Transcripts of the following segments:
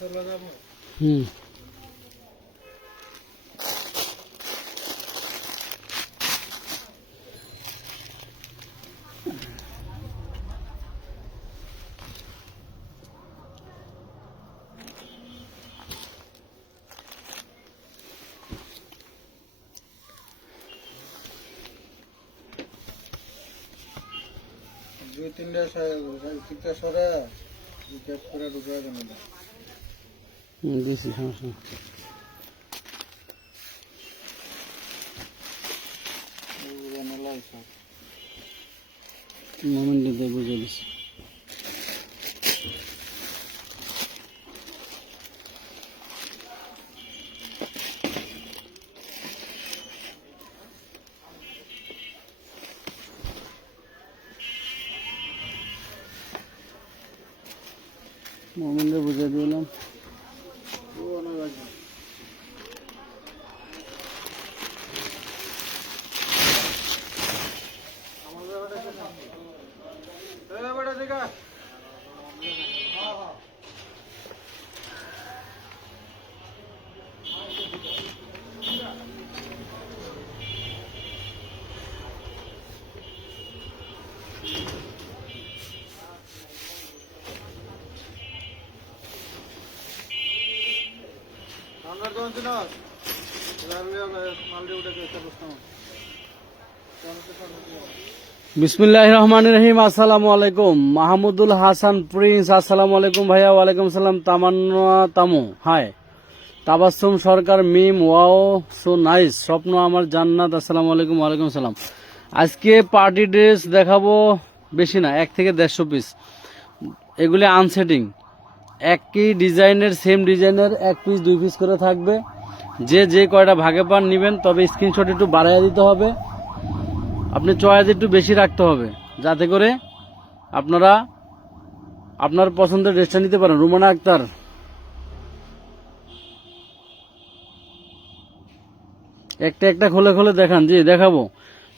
হুম দুই তিনটা তিনটা সরা ক্যাপ করে ঢুকায় দেন দিছি সমস্যা মোমেন্ট দিয়ে বুঝে দিছি মোমেন্টে বুঝে দিলাম বিসমিল্লাহির রহমানির রহিম। আসসালামু আলাইকুম। মাহমুদুল হাসান প্রিন্স, আসসালামু আলাইকুম ভাইয়া। ওয়ালাইকুম সালাম। তামান্না তামু, হাই। তাবাসসুম সরকার, মিম, ওয়াও সো নাইস। স্বপ্ন আমার জান্নাত, আসসালামু আলাইকুম। ওয়ালাইকুম সালাম। আজকে পার্টি ড্রেস দেখাবো, বেশি না, 1 থেকে 150 পিস। এগুলি আনসেটিং, একই ডিজাইনের, সেম ডিজাইনের 1 পিস 2 পিস করে থাকবে। যে যে কয়টা ভাগে পান নেবেন, তবে স্ক্রিনশট একটু বাড়াইয়া দিতে হবে। আপনি চয়েস একটু বেশি রাখতে হবে, যাতে করে আপনারা আপনার পছন্দের ড্রেসটা নিতে পারেন। রুমানা আক্তার, একটা একটা খুলে খুলে দেখান। জি দেখাবো।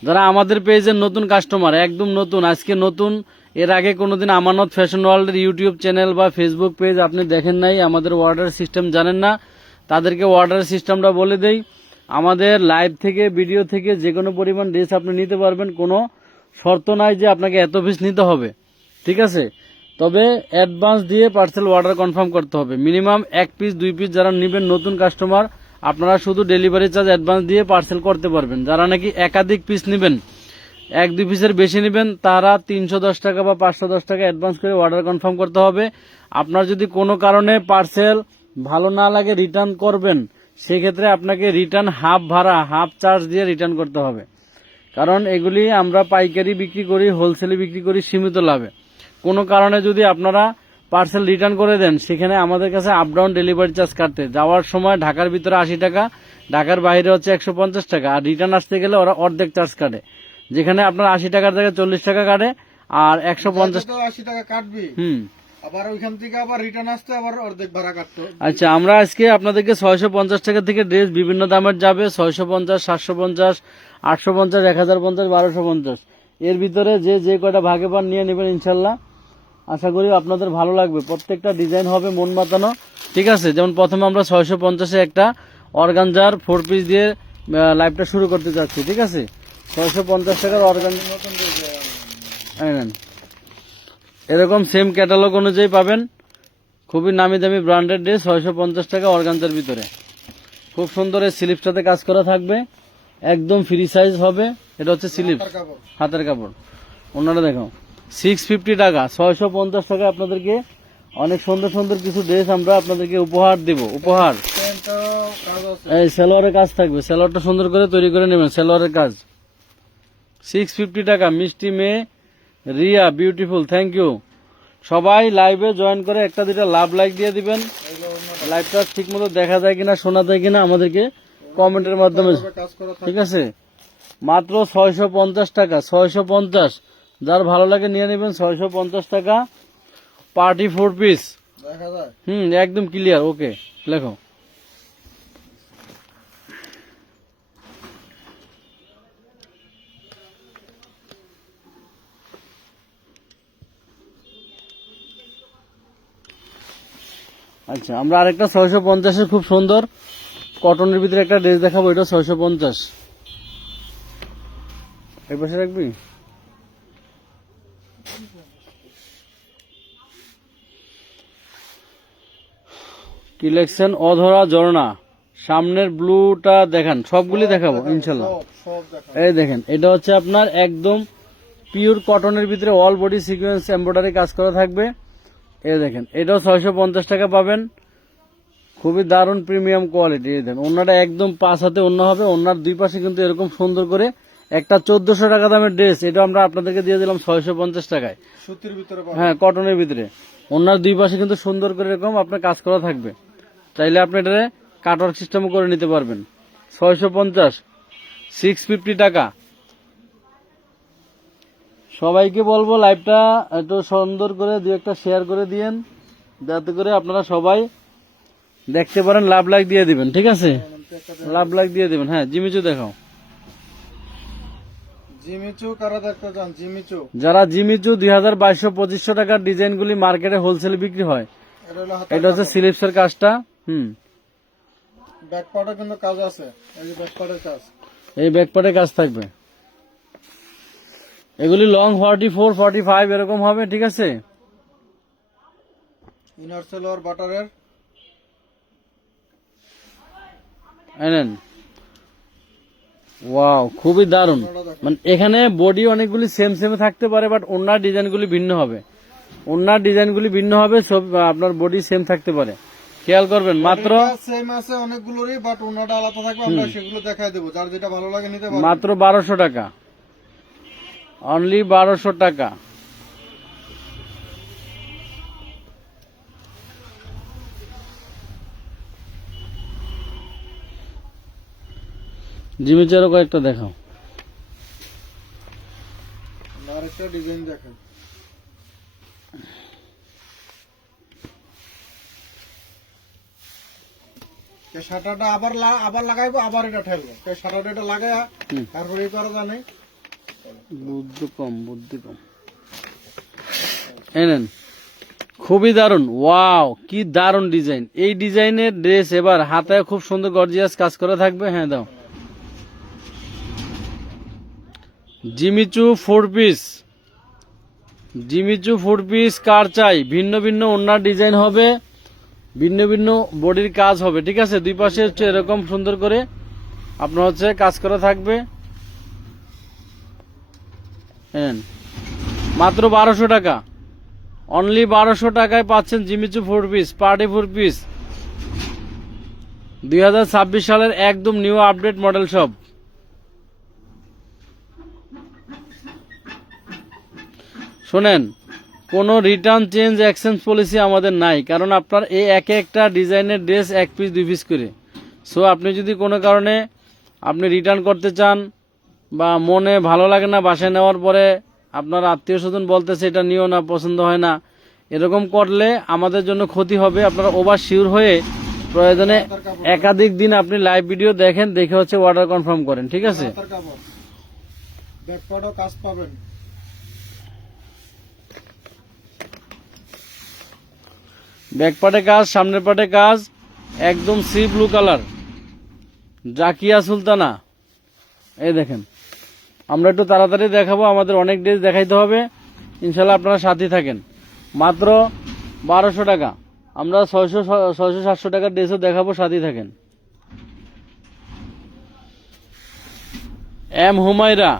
যারা আমাদের পেজের নতুন কাস্টমার, একদম নতুন, আজকে নতুন, এর আগে কোনোদিন আমানত ফ্যাশন ওয়ার্ল্ডের ইউটিউব চ্যানেল বা ফেসবুক পেজ আপনি দেখেন নাই, আমাদের অর্ডার সিস্টেম জানেন না, তাদেরকে অর্ডার সিস্টেমটা বলে দেই। আমাদের লাইভ থেকে, ভিডিও থেকে যে কোনো পরিমাণ ড্রেস আপনি নিতে পারবেন, কোনো শর্ত নাই যে আপনাকে এত পিস নিতে হবে, ঠিক আছে? তবে অ্যাডভান্স দিয়ে পার্সেল অর্ডার কনফার্ম করতে হবে। মিনিমাম 1 পিস 2 পিস যারা নেবেন নতুন কাস্টমার, আপনারা শুধু ডেলিভারি চার্জ অ্যাডভান্স দিয়ে পার্সেল করতে পারবেন। যারা নাকি একাধিক পিস নেবেন, 1-2 পিসের বেশি নেবেন, তারা 310 টাকা বা 510 টাকা অ্যাডভান্স করে অর্ডার কনফার্ম করতে হবে। আপনার যদি কোনো কারণে পার্সেল ভালো না লাগে রিটার্ন করবেন, সেক্ষেত্রে আপনাকে রিটার্ন হাফ ভাড়া, হাফ চার্জ দিয়ে রিটার্ন করতে হবে। কারণ এগুলি আমরা পাইকারি বিক্রি করি, হোলসেলে বিক্রি করি সীমিত লাভে। কোনো কারণে যদি আপনারা পার্সেল রিটার্ন করে দেন, সেখানে আমাদের কাছে আপ ডাউন ডেলিভারি চার্জ কাটতে, যাওয়ার সময় ঢাকার ভিতরে 80 টাকা, ঢাকার বাইরে হচ্ছে 150 টাকা, আর রিটার্ন আসতে গেলে ওরা অর্ধেক চার্জ কাটে। যেখানে আপনার 80 টাকার জায়গায় 40 টাকা কাটে, আর 150 80 টাকা কাটবি, আবার ওইখান থেকে আবার রিটার্ন আসতে আবার অর্ধেক ভাড়া কাটতো। আচ্ছা, আমরা আজকে আপনাদেরকে 650 টাকা থেকে ড্রেস বিভিন্ন দামের যাবে, 650, 750, 850, 1050, 1250, এর ভিতরে যে যে কয়টা ভাগে পান নিয়ে নেবেন ইনশাল্লাহ। আশা করি আপনাদের ভালো লাগবে। প্রত্যেকটা ডিজাইন হবে মন মাতানো, ঠিক আছে? যেমন প্রথমে আমরা 650-এ একটা অর্গানজার 4 পিস দিয়ে লাইভটা শুরু করতে যাচ্ছি, ঠিক আছে? 650 টাকার অর্গানজার নতুন এরকম সেম ক্যাটালগ অনুযায়ী পাবেন। খুবই নামি দামি ব্র্যান্ডেড ড্রেস, 650 টাকা অর্গানজার ভিতরে। খুব সুন্দর এই স্লিপসটাতে কাজ করা থাকবে, একদম ফ্রি সাইজ হবে। এটা হচ্ছে স্লিপস, হাতের কাপড়। ওনারা দেখো 650 টাকা, 650 টাকা আপনাদেরকে অনেক সুন্দর সুন্দর কিছু ড্রেস আমরা আপনাদেরকে উপহার দেব। উপহার, এই সালোয়ারের কাজ থাকবে, সালোয়ারটা সুন্দর করে তৈরি করে নেবেন, সালোয়ারের কাজ। 650 টাকা। মিষ্টি মেয়ে রিয়া, বিউটিফুল, থ্যাংক ইউ। সবাই লাইভে জয়েন করে একটা দুটা লাভ লাইক দিয়ে দিবেন। লাইভটা ঠিক মতো দেখা যায় কিনা, শোনা যায় কিনা আমাদেরকে কমেন্টের মাধ্যমে, ঠিক আছে? মাত্র 650 টাকা, 650। যার ভালো লাগে নিয়ে নেবেন, 650 টাকা। পার্টি 4 পিস, একদম ক্লিয়ার। ওকে, লেখো। আচ্ছা, আমরা আরেকটা 650-এর খুব সুন্দর কটনের ভিতরে একটা ড্রেস দেখাবো, এটা 650। এই পাশে রাখবি। কালেকশন অধরা ঝর্ণা, সামনের ব্লুটা দেখেন, সবগুলি দেখাবো ইনশাল্লাহ। সব দেখা এই দেখেন, এটা হচ্ছে আপনার একদম পিওর কটনের ভিতরে অল বডি সিকোয়েন্স এমব্রয়ডারি কাজ করা থাকবে। এই দেখেন, এটাও 650 টাকা পাবেন, খুবই দারুণ প্রিমিয়াম কোয়ালিটি। এই দেখেন, ওনাটা একদম 5 হাতে অন্য হবে, ওনার দুই পাশে কিন্তু এরকম সুন্দর করে একটা 1400 টাকা দামের ড্রেস, এটা আমরা আপনাদেরকে দিয়ে দিলাম 650 টাকায়। সুতির ভিতরে পাবেন। হ্যাঁ, কটনের ভিতরে ওনার দুই পাশে কিন্তু সুন্দর করে এরকম আপনার কাজ করা থাকবে, চাইলে আপনি এটা কাটওয়ার্ক সিস্টেম করে নিতে পারবেন। 650, 650 টাকা। সবাইকে বলবো লাইভটা একটু সুন্দর করে দু একটা শেয়ার করে দিয়েন, যাতে করে আপনারা সবাই দেখতে পারেন, লাভ লাইক দিয়ে দিবেন, ঠিক আছে? লাভ লাইক দিয়ে দিবেন। হ্যাঁ, জিমিচু দেখাও। জিমিচু কারা দেখতে চান? জিমিচু যারা জিমিচু 2200-2500 টাকার ডিজাইনগুলি মার্কেটে হোলসেল বিক্রি হয়, এটা হলো হাতের এটা হচ্ছে স্লিপসের কাজটা। ব্যাক পার্টে কিন্তু কাজ আছে, এই যে ব্যাক পার্টের কাজ। এই ব্যাকপার্টে কাজ থাকবে, এগুলি লং 44-45 এরকম হবে, ঠিক আছে? ইনার সেলোয়ার বাটারের এনেন, ওয়াও, খুবই দারুন। মানে এখানে বডি অনেকগুলি সেম সেম থাকতে পারে, বাট ওনার ডিজাইনগুলি ভিন্ন হবে, ওনার ডিজাইনগুলি ভিন্ন হবে, সব আপনার বডি সেম থাকতে পারে, খেয়াল করবেন। মাত্র সেম আছে অনেকগুলোরই, বাট ওনাটা আলাদা থাকবে, আমরা সেগুলো দেখাই দেবো, যার যেটা ভালো লাগে নিতে পারবে। মাত্র 1200 টাকা, অনলি 1200 টাকা। জিমিচারও কয়েকটা দেখাও। আরেকটা ডিজাইন দেখেন, শাটারটা আবার লাগাইবো, আবার এটা ঠেলবো, শাটারটা এটা লাগাই তারপরে এই করা জানে। বুদ্ধি কম, বুদ্ধি কম। এনেন, খুবই দারুন, ওয়াও, কি দারুন ডিজাইন। এই ডিজাইনের ড্রেস এবার হাতে খুব সুন্দর গর্জিয়াস কাজ করা থাকবে। হ্যাঁ, দাও। জিমিচু 4 পিস, জিমিচু 4 পিস কার চাই? ভিন্ন ভিন্ন ওনার ডিজাইন হবে, ভিন্ন ভিন্ন বডির কাজ হবে, ঠিক আছে? দুই পাশে হচ্ছে এরকম সুন্দর করে আপনার হচ্ছে কাজ করা থাকবে। হ্যাঁ, মাত্র 1200 টাকা, অনলি 1200 টাকায় পাচ্ছেন জিমিচু 4 পিস, পার্টি 4 পিস। 2026 সালের একদম নিউ আপডেট মডেল সব। শোনেন, কোনো রিটার্ন চেঞ্জ এক্সচেঞ্জ পলিসি আমাদের নাই, কারণ আপনার এই একটা ডিজাইনের ড্রেস 1 পিস 2 পিস করে। সো আপনি যদি কোনো কারণে আপনি রিটার্ন করতে চান, বা মনে ভালো লাগে না, বাসায় নেওয়ার পরে আপনার আত্মীয় স্বজন বলতেছে এটা নিও না, পছন্দ হয় না, এরকম করলে আমাদের জন্য ক্ষতি হবে। আপনারা ওভার শিওর হয়ে প্রয়োজনে একাধিক দিন আপনি লাইভ ভিডিও দেখেন, দেখে হচ্ছে অর্ডার কনফার্ম করেন, ঠিক আছে? ব্যাক পার্টও কাজ পাবেন। ব্যাক পার্টে কাজ, সামনের পার্টে কাজ, একদম C blue colour, Zakia Sultana. এই দেখেন, আমরা একটু তাড়াতাড়ি দেখাবো, আমাদের অনেক ড্রেস দেখাইতে হবে, ইনশাল্লাহ আপনারা সাথে থাকেন। মাত্র 1200 টাকা, আমরা 600-700 টাকার ড্রেসও দেখাবো, সাথে থাকেন। এম হুমায়রা,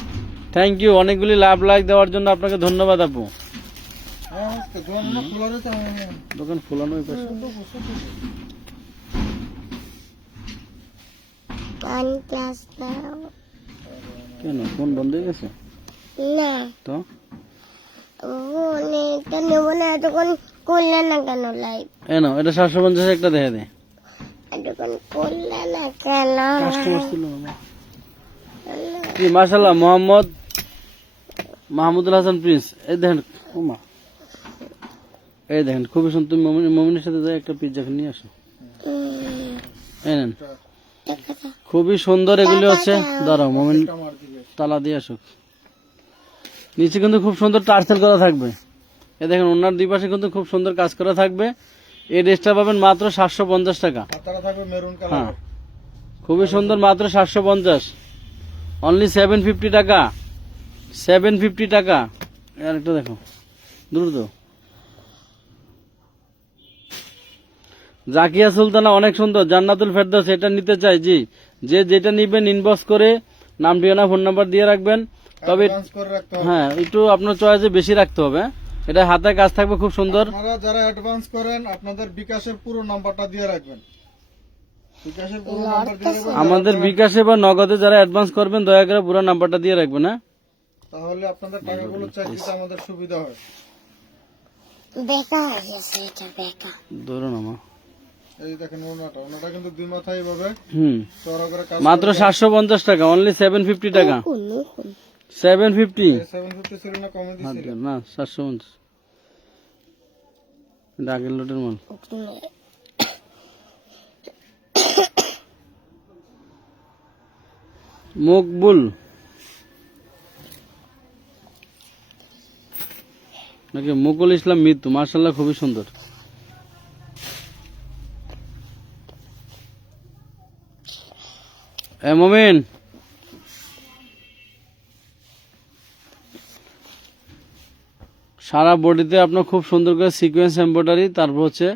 থ্যাংক ইউ, অনেকগুলি লাভ লাইক দেওয়ার জন্য আপনাকে ধন্যবাদ আপু। দোকান ফুলানো কেন, ফোন বন্ধ হয়ে গেছে না তো? এটা নেব না, এতক্ষণ করলে না কেন লাইভ? এনো, এটা 750 একটা দেখে দে। এতক্ষণ করলে না কেন? কাস্টমার ছিল আমার। কি মাশাআল্লাহ, মাহমুদুল হাসান প্রিন্স। এই দেখেন, ওমা, এই দেখেন, খুবই সুন্দর। তুমি মমিনের সাথে যাই একটা পিজ্জা নিয়ে আসো। এই নেন, খুবই সুন্দর। এগুলি হচ্ছে, দাঁড়াও, মমিন তালা দিয়ে আসুক। নিচে কিন্তু খুব সুন্দর টার্সেল করা থাকবে। এ দেখেন, ওনার দুই পাশে কিন্তু খুব সুন্দর কাজ করা থাকবে। এই ড্রেসটা পাবেন মাত্র 750 টাকা। হাতাটা থাকবে মেরুন হ্যাঁ কালার। খুবই সুন্দর, মাত্র 750, অনলি 750 টাকা, 750 টাকা। আর একটা দেখো দ্রুত, জাকিয়া সুলতানা অনেক সুন্দর, জান্নাতুল ফেরদৌস, এটা নিতে চাই জি। যে যেটা নিবেন ইনবক্স করে নাম ঠিকানা ফোন নাম্বার দিয়ে রাখবেন। তবে অ্যাডভান্স করে রাখতে হবে। হ্যাঁ একটু আপনার চয়েসে বেশি রাখতে হবে। এটা হাতে কাজ থাকবে খুব সুন্দর। আপনারা যারা অ্যাডভান্স করেন আপনাদের বিকাশের পুরো নাম্বারটা দিয়ে রাখবেন। বিকাশের পুরো নাম্বার দিয়ে রাখবেন। আমাদের বিকাশে বা নগদে যারা অ্যাডভান্স করবেন দয়া করে পুরো নাম্বারটা দিয়ে রাখবেন। হ্যাঁ তাহলে আপনাদের টাকাগুলো চেক দিতে আমাদের সুবিধা হয়। বেকা আছে এটা বেকা। ধরুন আমার এই দেখেন ওনাটা কিন্তু দুই মাথায় এইভাবে চড়া করে কাজ মাত্র 750 টাকা, অনলি 750 টাকা, কোন কোন 750 750 ছিল না কমে দিছিল। না 750, এটা আগের লোটের মাল। মকবুল নাকি মুকুল ইসলাম মিতু, মার্শাল্লাহ খুবই সুন্দর। মমিন সারা বডিতে আপনার খুব সুন্দর করে সিকোয়েন্স এমব্রয়ডারি, তারপর হচ্ছে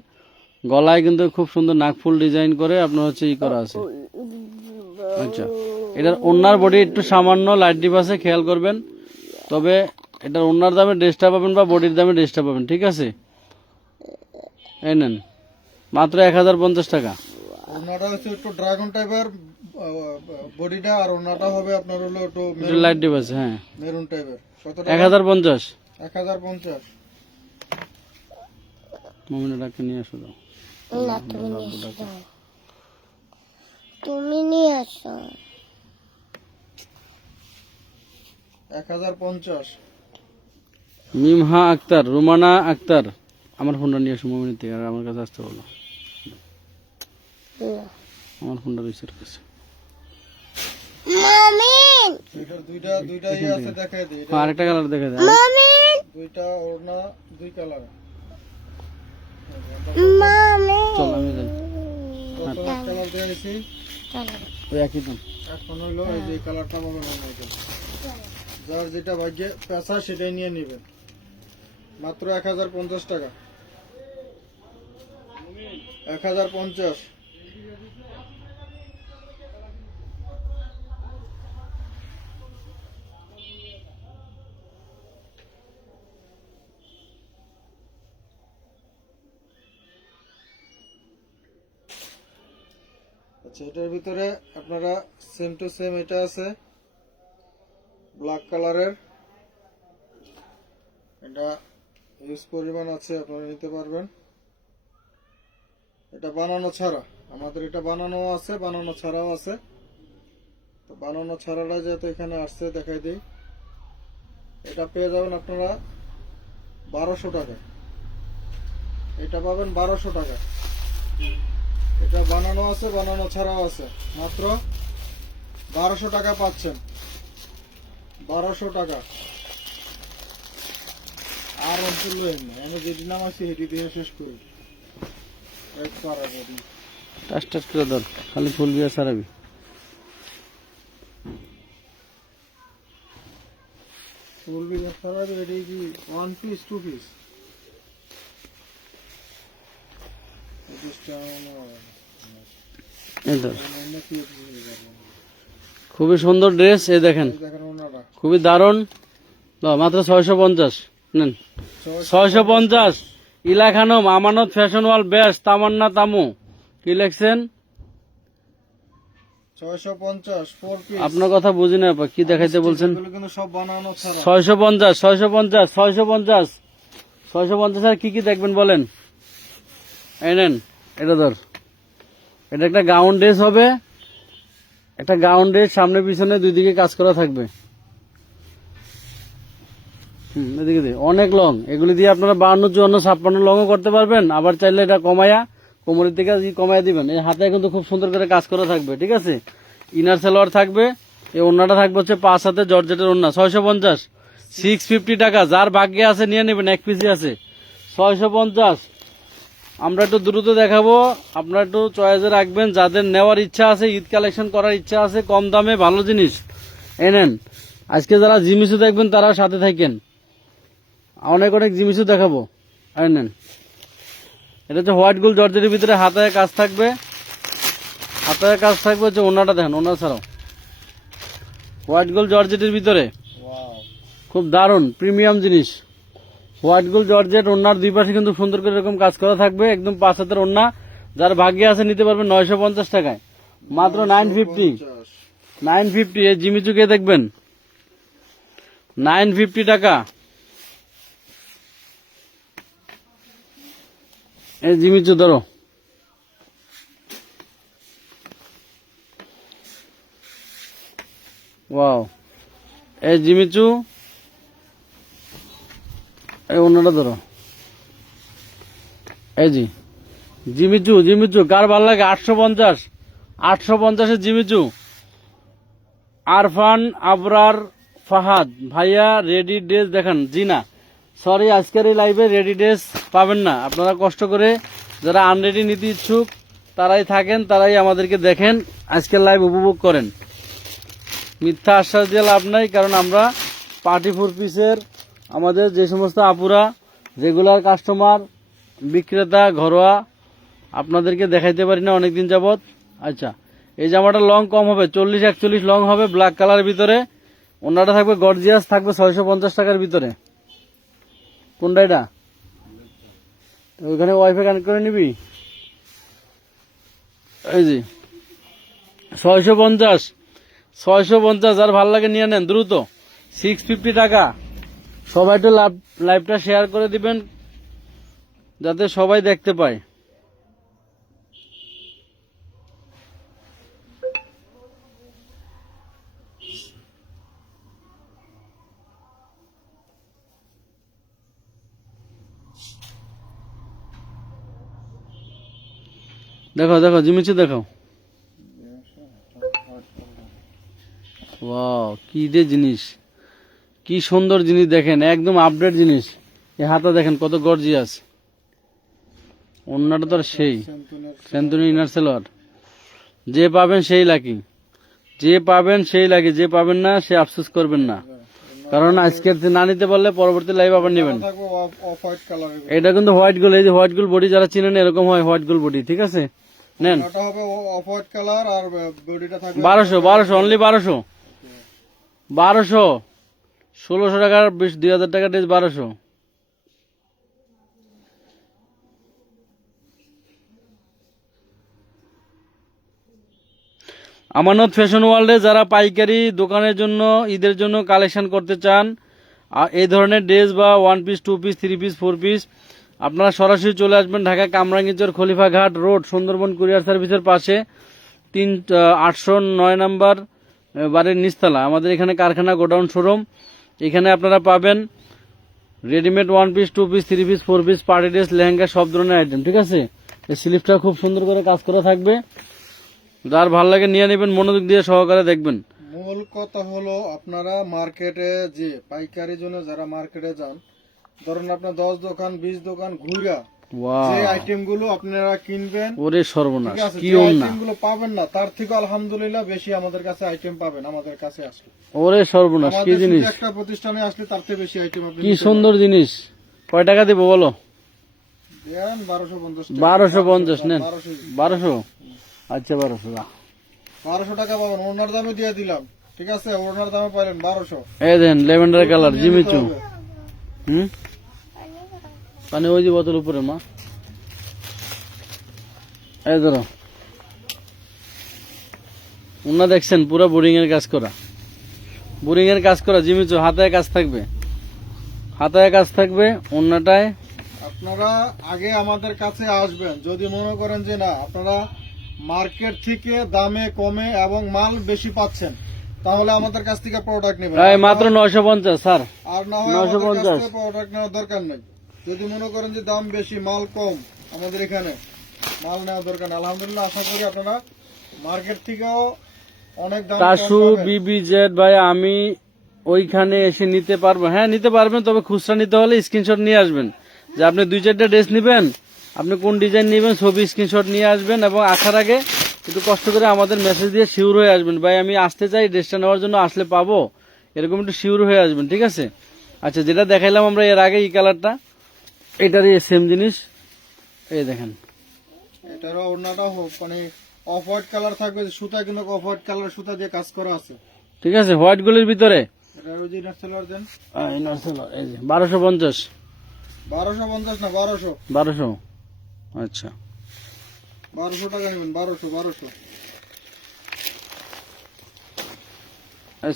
গলায় কিন্তু খুব সুন্দর নাকফুল ডিজাইন করে আপনার হচ্ছে ই করা আছে। আচ্ছা এটার ওনার বডি একটু সামান্য লাইট ডিপ আছে, খেয়াল করবেন। তবে এটার ওনার দামে ড্রেসটা পাবেন বা বডির দামে ড্রেসটা পাবেন, ঠিক আছে। এই নেন মাত্র 1050 টাকা। ওনাটা হচ্ছে একটু ড্রাগন টাইপের বডিটা, আর ওনাটা হবে আপনার হলো একটু লাইট ডিপ আছে, হ্যাঁ মেরুন টাইপের। কত টাকা? 1050। 1050। মমিনা ডাকে নিয়ে আসো দাও। না তুমি নিয়ে আসো, তুমি নিয়ে আসো। 1050। মিমহা আক্তার, রুমানা আক্তার, আমার ফোনটা নিয়ে আসো মমিনের থেকে, আর আমার কাছে আসতে বলো। আমার ফোনটা রয়েছে ওর কাছে। মামিন দুইটা ইয়ে আছে দেখাই দিই। হ্যাঁ, আরেকটা কালার দেখে দেয়। মামিন দুইটা ওড়না দুই কালার। মামিন চল আমি যাই, কত কালার দিয়েছি? চলো ওই একই দাম। এখন হইলো এই যে কালারটা পাবেন না, যার যেটা ভাগ্যে পেশা সেটাই নিয়ে নেবেন। মাত্র 1050 টাকা। 1050। আচ্ছা এটার ভিতরে আপনারা সেম টু সেম এটা আছে ব্ল্যাক কালারের, এটা ইউজ পরিমাণ আছে, আপনারা নিতে পারবেন। এটা বানানো ছাড়া, আমাদের এটা বানানো আছে, বানানো ছাড়াও আছে। তো বানানো ছাড়াটা যেহেতু এখানে আসছে দেখাই দিই। এটা পেয়ে যাবেন আপনারা 1200 টাকা। এটা পাবেন 1200 টাকা। এটা বানানো আছে, বানানো ছাড়াও আছে, মাত্র 1200 টাকা পাচ্ছেন। 1200 টাকা। আর অঞ্চল আমি যেটি নাম আছে সেটি দিয়ে শেষ করি। টাচ টাচ করে ধর, খালি ফুলবি আর সারাবি। ফুলবি ছাড়া এটি কি 1 পিস 2 পিস? এই ধর, খুবই সুন্দর ড্রেস, এই দেখেন দেখেন ওনাটা খুবই দারুণ। মাত্র 650 নেন, 650। ইলা খানম, আমানত ফ্যাশন ওয়াল, বেস্ট, তামান্না তামু, কি লেখছেন? 650 4 পিস। আপনার কথা বুঝি না আপা, কি দেখাইতে বলছেন? এগুলো কিন্তু সব বানানো ছাড়া। 650, 650, 650, 650। আর কি কি দেখবেন বলেন? এই নেন, এটা ধর, এটা একটা গাউন ড্রেস হবে, একটা গাউন ড্রেস, সামনে পিছনে দুই দিকে কাজ করা থাকবে। এদিকে দে, অনেক লং, এগুলি দিয়ে আপনারা 52, 54, 56 লংও করতে পারবেন। আবার চাইলে এটা কমায়া কোমরের থেকে কমায়া দিবেন। এই হাতে কিন্তু খুব সুন্দর করে কাজ করা থাকবে, ঠিক আছে। ইনার সালোয়ার থাকবে, এই ওড়নাটা থাকবে হচ্ছে 5 হাতে জর্জেটের ওড়না। 650, 650 টাকা। যার ভাগ্যে আছে নিয়ে নেবেন, এক পিসি আছে। 650, আমরা একটু দ্রুত দেখাবো, আপনারা একটু চয়েসে রাখবেন। যাদের নেওয়ার ইচ্ছা আছে, ঈদ কালেকশন করার ইচ্ছা আছে, কম দামে ভালো জিনিস এনেন। আজকে যারা জিমিসু দেখবেন তারা সাথে থাকেন, অনেক অনেক জিমিসু দেখাবো, এনেন। এটা হচ্ছে হোয়াইট গোল্ড জর্জেটের ভিতরে হাতায় কাজ থাকবে, হাতায় কাজ থাকবে হচ্ছে ওনাটা দেখেন, ওনা ছাড়াও হোয়াইট গোল্ড জর্জেটের ভিতরে ওয়াও, খুব দারুণ প্রিমিয়াম জিনিস। হোয়াইট গোল্ড জর্জেট, ওনার দুই পাশে কিন্তু সুন্দর করে এরকম কাজ করা থাকবে, একদম 5 হাতের ওন্না। যার ভাগ্যে আছে নিতে পারবেন 950 টাকায়, মাত্র 950। 950 এই জিমিচুকে দেখবেন 950 টাকা। এই জিমিচু ধরো, ওয়াও, এই জিমিচু, এই অন্যটা ধরো, এই জি জিমিচু, জিমিচু কার ভাল লাগে? 850, 850 জিমিচু। আরফান আবরার ফাহাদ ভাইয়া রেডি ড্রেস দেখান। জি না, সরি, আজকের এই লাইভে রেডি ড্রেস পাবেন না। আপনারা কষ্ট করে যারা আনরেডি নিতে ইচ্ছুক তারাই থাকেন, তারাই আমাদেরকে দেখেন, আজকের লাইভ উপভোগ করেন। মিথ্যা আশ্বাস দিয়ে লাভ নাই, কারণ আমরা পার্টি 4 পিসের আমাদের যে সমস্ত আপুরা রেগুলার কাস্টমার, বিক্রেতা, ঘরোয়া, আপনাদেরকে দেখাইতে পারি না অনেকদিন যাবত। আচ্ছা, এই জামাটা লং কম হবে, 40-41 লং হবে, ব্ল্যাক কালারের ভিতরে। ওনাটা থাকবে গর্জিয়াস, থাকবে 650 টাকার ভিতরে। কোনটা এটা? ওইখানে ওয়াইফাই কানেক্ট করে নিবি। এই জি 650, 650। আর ভাল লাগে নিয়ে নেন দ্রুত। 650 টাকা। সবাই একটু লাইভটা শেয়ার করে দিবেন যাতে সবাই দেখতে পায়। দেখো দেখো জিমিচু দেখো, ওয়াও কি যে জিনিস, কি সুন্দর জিনিস দেখেন, একদম আপডেট জিনিস। এই হাতা দেখেন কত গর্জিয়াস, অন্যটা তো আর সেই সেন্তুনি ইনার সেলোয়ার। যে পাবেন সেই লাকি, যে পাবেন সেই লাকি, যে পাবেন না সে আফসোস করবেন না, কারণ আজকে না নিতে পারলে পরবর্তী লাইভ আবার নেবেন। থাকবে অফ হোয়াইট কালারের। এটা কিন্তু হোয়াইট গোল্ড, এই যে হোয়াইট গোল্ড বডি যারা চিনেন এরকম হয় হোয়াইট গোল্ড বডি, ঠিক আছে নেন। এটা হবে অফ হোয়াইট কালার আর বডিটা থাকবে 1200 অনলি 1200, 1600 টাকার 2000 টাকা ড্রেস 1200। আমানত ফ্যাশন ওয়ার্ল্ডে যারা পাইকারি দোকানের জন্য ঈদের জন্য কালেকশন করতে চান, এই ধরনের ড্রেস বা 1 পিস 2 পিস 3 পিস 4 পিস, আপনারা সরাসরি চলে আসবেন ঢাকা কামরাঙ্গীরচর খলিফাঘাট রোড সুন্দরবন কুরিয়ার সার্ভিসের পাশে 809 নম্বর বাড়ির নিচতলা। আমাদের এখানে কারখানা গোডাউন শোরুম। এখানে আপনারা পাবেন readymade 1 piece 2 piece 3 piece 4 piece party dress, lehenga, সব ধরনের আইটেম, ঠিক আছে। এই স্লিপটা খুব সুন্দর করে কাজ করা থাকবে, যার ভালো লাগে নিয়ে নেবেন, মনোযোগ দিয়ে সহকারে দেখবেন। মূল কথা হলো আপনারা মার্কেটে যে পাইকারি জন্য যারা মার্কেটে যান, ধরুন আপনার 10 দোকান 20 দোকান ঘুরা ওয়াও, যে আইটেম গুলো আপনারা কিনবেন, ওরে সর্বনাশ, ঠিক আছে, কি যে ওন্না, আইটেম গুলো পাবেন না তার থেকে আলহামদুলিল্লাহ বেশি আমাদের কাছে আইটেম পাবেন। আমাদের কাছে আসলে ওরে সর্বনাশ, কি আমাদের জিনিস, শুধু একটা প্রতিষ্ঠানে আসলে তার থেকে বেশি আইটেম আপনি কি সুন্দর জিনিস। কয় টাকা দিব বলো? দেন 1250 1250 নেন, 1200 1200। আচ্ছা 1200 1200 টাকা পাবেন, ওনার দামে দিয়ে দিলাম, ঠিক আছে, ওনার দামে পাইলেন 1200। এই দেন ল্যাভেন্ডার কালার জিমিচু। পানি ওই যে বোতল উপরে মা, এই ধরো ওনা দেখছেন পুরো বোরিং এর কাজ করা, বোরিং এর কাজ করা জিমিচু, হাতায় কাজ থাকবে, হাতায় কাজ থাকবে, অন্যটায়। আপনারা আগে আমাদের কাছে আসবেন যদি মনে করেন যে না আপনারা মার্কেট থেকে দামে কমে এবং মাল বেশি পাচ্ছেন, তাহলে আমাদের কাছ থেকে প্রোডাক্ট নেবেন। মাত্র 950 স্যার, আর না হয় আমাদের কাছ 950 থেকে প্রোডাক্ট নেওয়ার দরকার নেই। যদি মনে করেন যে দাম বেশি মাল কম, আমাদের এখানে মাল নেওয়ার দরকার নেই। আলহামদুলিল্লাহ আশা করি আপনারা মার্কেট থেকেও অনেক দাম কাশু বিবিজেড ভাই, আমি ওইখানে এসে নিতে পারবো? হ্যাঁ নিতে পারবেন, তবে খুচরা নিতে হলে স্ক্রিনশট নিয়ে আসবেন যে আপনি 2-4টা ড্রেস নেবেন, আপনি কোন ডিজাইন নেবেন ছবি স্ক্রিনশট নিয়ে আসবেন, এবং আসার আগে একটু কষ্ট করে আমাদের মেসেজ দিয়ে শিওর হয়ে আসবেন, ভাই আমি আসতে চাই, ড্রেসটা নেওয়ার জন্য আসলে পাবো, এরকম একটু শিওর হয়ে আসবেন, ঠিক আছে? আচ্ছা, যেটা দেখাইলাম আমরা এর আগে এই কালারটা, এটারই সেম জিনিস, এই দেখেন। এটারও ওড়নাটাও মানে অফ হোয়াইট কালার থাকবে, সুতা কিন্তু অফ হোয়াইট কালার সুতা দিয়ে কাজ করা আছে। ঠিক আছে, হোয়াইট গোলের ভিতরে এটার ওই যে ইনার সেলার দেন। এই যে 1250, 1250 না 1200, 1200, আচ্ছা 1200 টাকা নেবেন, 1200।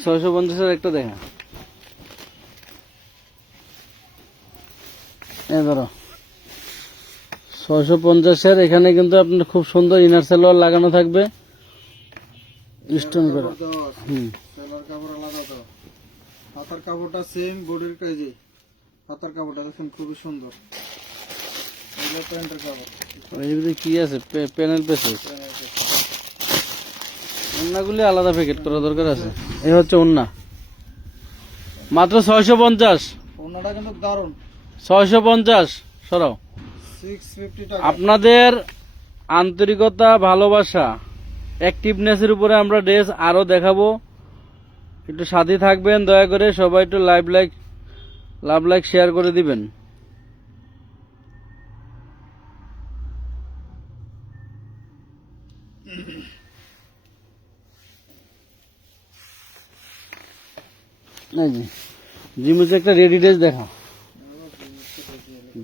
650 একটা দেখা, এই ধরো 650 এখানে কিন্তু আপনার খুব সুন্দর ইনার সেলোয়ার লাগানো থাকবে স্টোন করে। সেলার কাপড় আলাদা দাও, হাতার কাপড়টা সেম বডির কাজে, হাতার কাপড়টা দেখুন খুবই সুন্দর। এগুলো প্যান্টের কাপড়, এর ভিতরে কি আছে? প্যানেল পেসেস, ওন্নাগুলি আলাদা প্যাকেট করা দরকার আছে। এই হচ্ছে ওন্না, মাত্র 650। ওড়নাটা কিন্তু দারুন, 650 সরাও। 650 টাকা। আপনাদের আন্তরিকতা, ভালোবাসা, অ্যাক্টিভনেসের উপরে আমরা ড্রেস আরো দেখাবো, একটু সাথে থাকবেন দয়া করে, সবাই একটু লাভ লাইক শেয়ার করে দিবেন। জিমিচু একটা রেডি ড্রেস দেখা,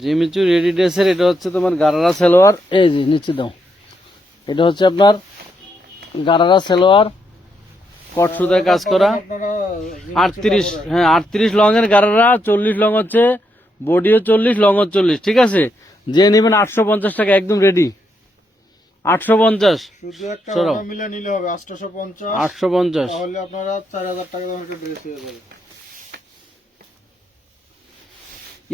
জিমিচু রেডি ড্রেসের, এটা হচ্ছে তোমার গারারা সালোয়ার, এই যে নিচে দাও, এটা হচ্ছে আপনার গারারা সালোয়ার, কট সুতায় কাজ করা, আপনারা 38, হ্যাঁ 38 লং এর গারারা, 40 লং হচ্ছে, বডিও 40, লং 40, ঠিক আছে? যে নেবেন 850 টাকা, একদম রেডি, 850, শুধু একটা সরাও। ওড়না মিলে নিলে হবে 850, 850। তাহলে আপনারা 4000 টাকা দামের একটা ড্রেস হয়ে যাবে।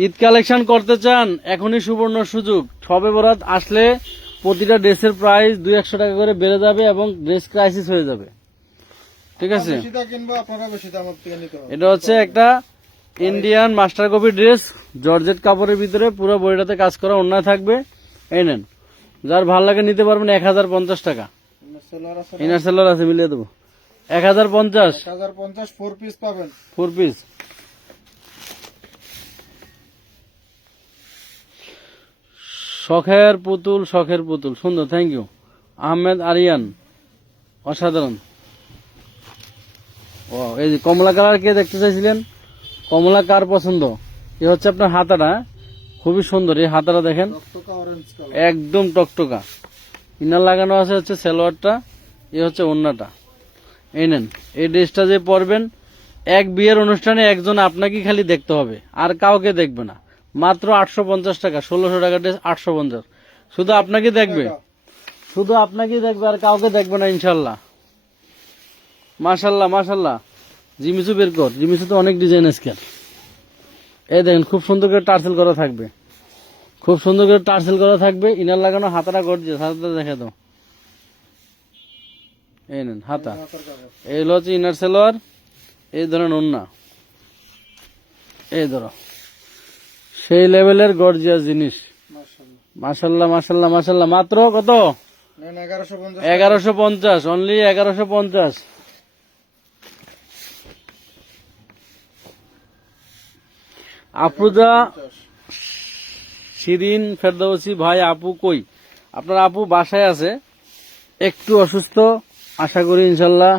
ঈদ কালেকশন করতে চান, এখনই সুবর্ণ সুযোগ। সবে বরাত আসলে প্রতিটা ড্রেসের প্রাইস 200 টাকা করে বেড়ে যাবে এবং ড্রেস ক্রাইসিস হয়ে যাবে, ঠিক আছে? বেশি দাম কিনবো, আপনারা বেশি দাম থেকে নিতে হবে। এটা হচ্ছে একটা Indian master copy dress, georgette কাপড়ের ভিতরে, পুরো বডিটাতে কাজ করা, ওড়না থাকবে। এই নেন, যার ভালো লাগে নিতে পারবেন, 1050 টাকা। সেলার আছে ইনার সেলার আছে, মিলিয়ে দেবো, 1050, 1050, 4 পিস পাবেন। 4 পিস। শখের পুতুল, সুন্দর, থ্যাংক ইউ আহমেদ আরিয়ান, অসাধারণ। ও, এই যে কমলা কালার কে দেখতে চাইছিলেন, কমলা কার পছন্দ? এ হচ্ছে আপনার হাতাটা, খুবই সুন্দর, এই হাতাটা দেখেন, টকটকা অরেঞ্জ কালার, একদম টকটকা, ইনার লাগানো আছে, হচ্ছে সালোয়ারটা, এ হচ্ছে ওড়নাটা। এই নেন, এই ড্রেসটা যে পরবেন, এক বিয়ের অনুষ্ঠানে একজন আপনাকে খালি দেখতে হবে, আর কাউকে দেখবে না। মাত্র 850 টাকা, 1600 টাকা ড্রেস, 850, শুধু আপনাকে দেখবে, আর কাউকে দেখবে না, ইনশাল্লাহ। মাশাল্লাহ, জিমিচু বের কর, জিমিচু তো অনেক ডিজাইন আজকের। এই দেখেন, খুব সুন্দর করে টার্সেল করা থাকবে, ইনার লাগানো, হাতাটা গর্জিয়াস, হাতাটা দেখে দাও। এই নেন হাতা, হাতার কাপড়। এই হলো হচ্ছে ইনার সেলোয়ার, এই ধরেন ওন্না, এই ধরো, সেই লেভেলের গর্জিয়াস জিনিস। মাশাল্লাহ। মাত্র কত? নেন 1150, 1150, অনলি 1150। আফরোজা, শিরিন, ফেরদৌসি ভাই, আপু কই? আপনার আপু বাসায় আছে, একটু অসুস্থ, আশা করি ইনশাল্লাহ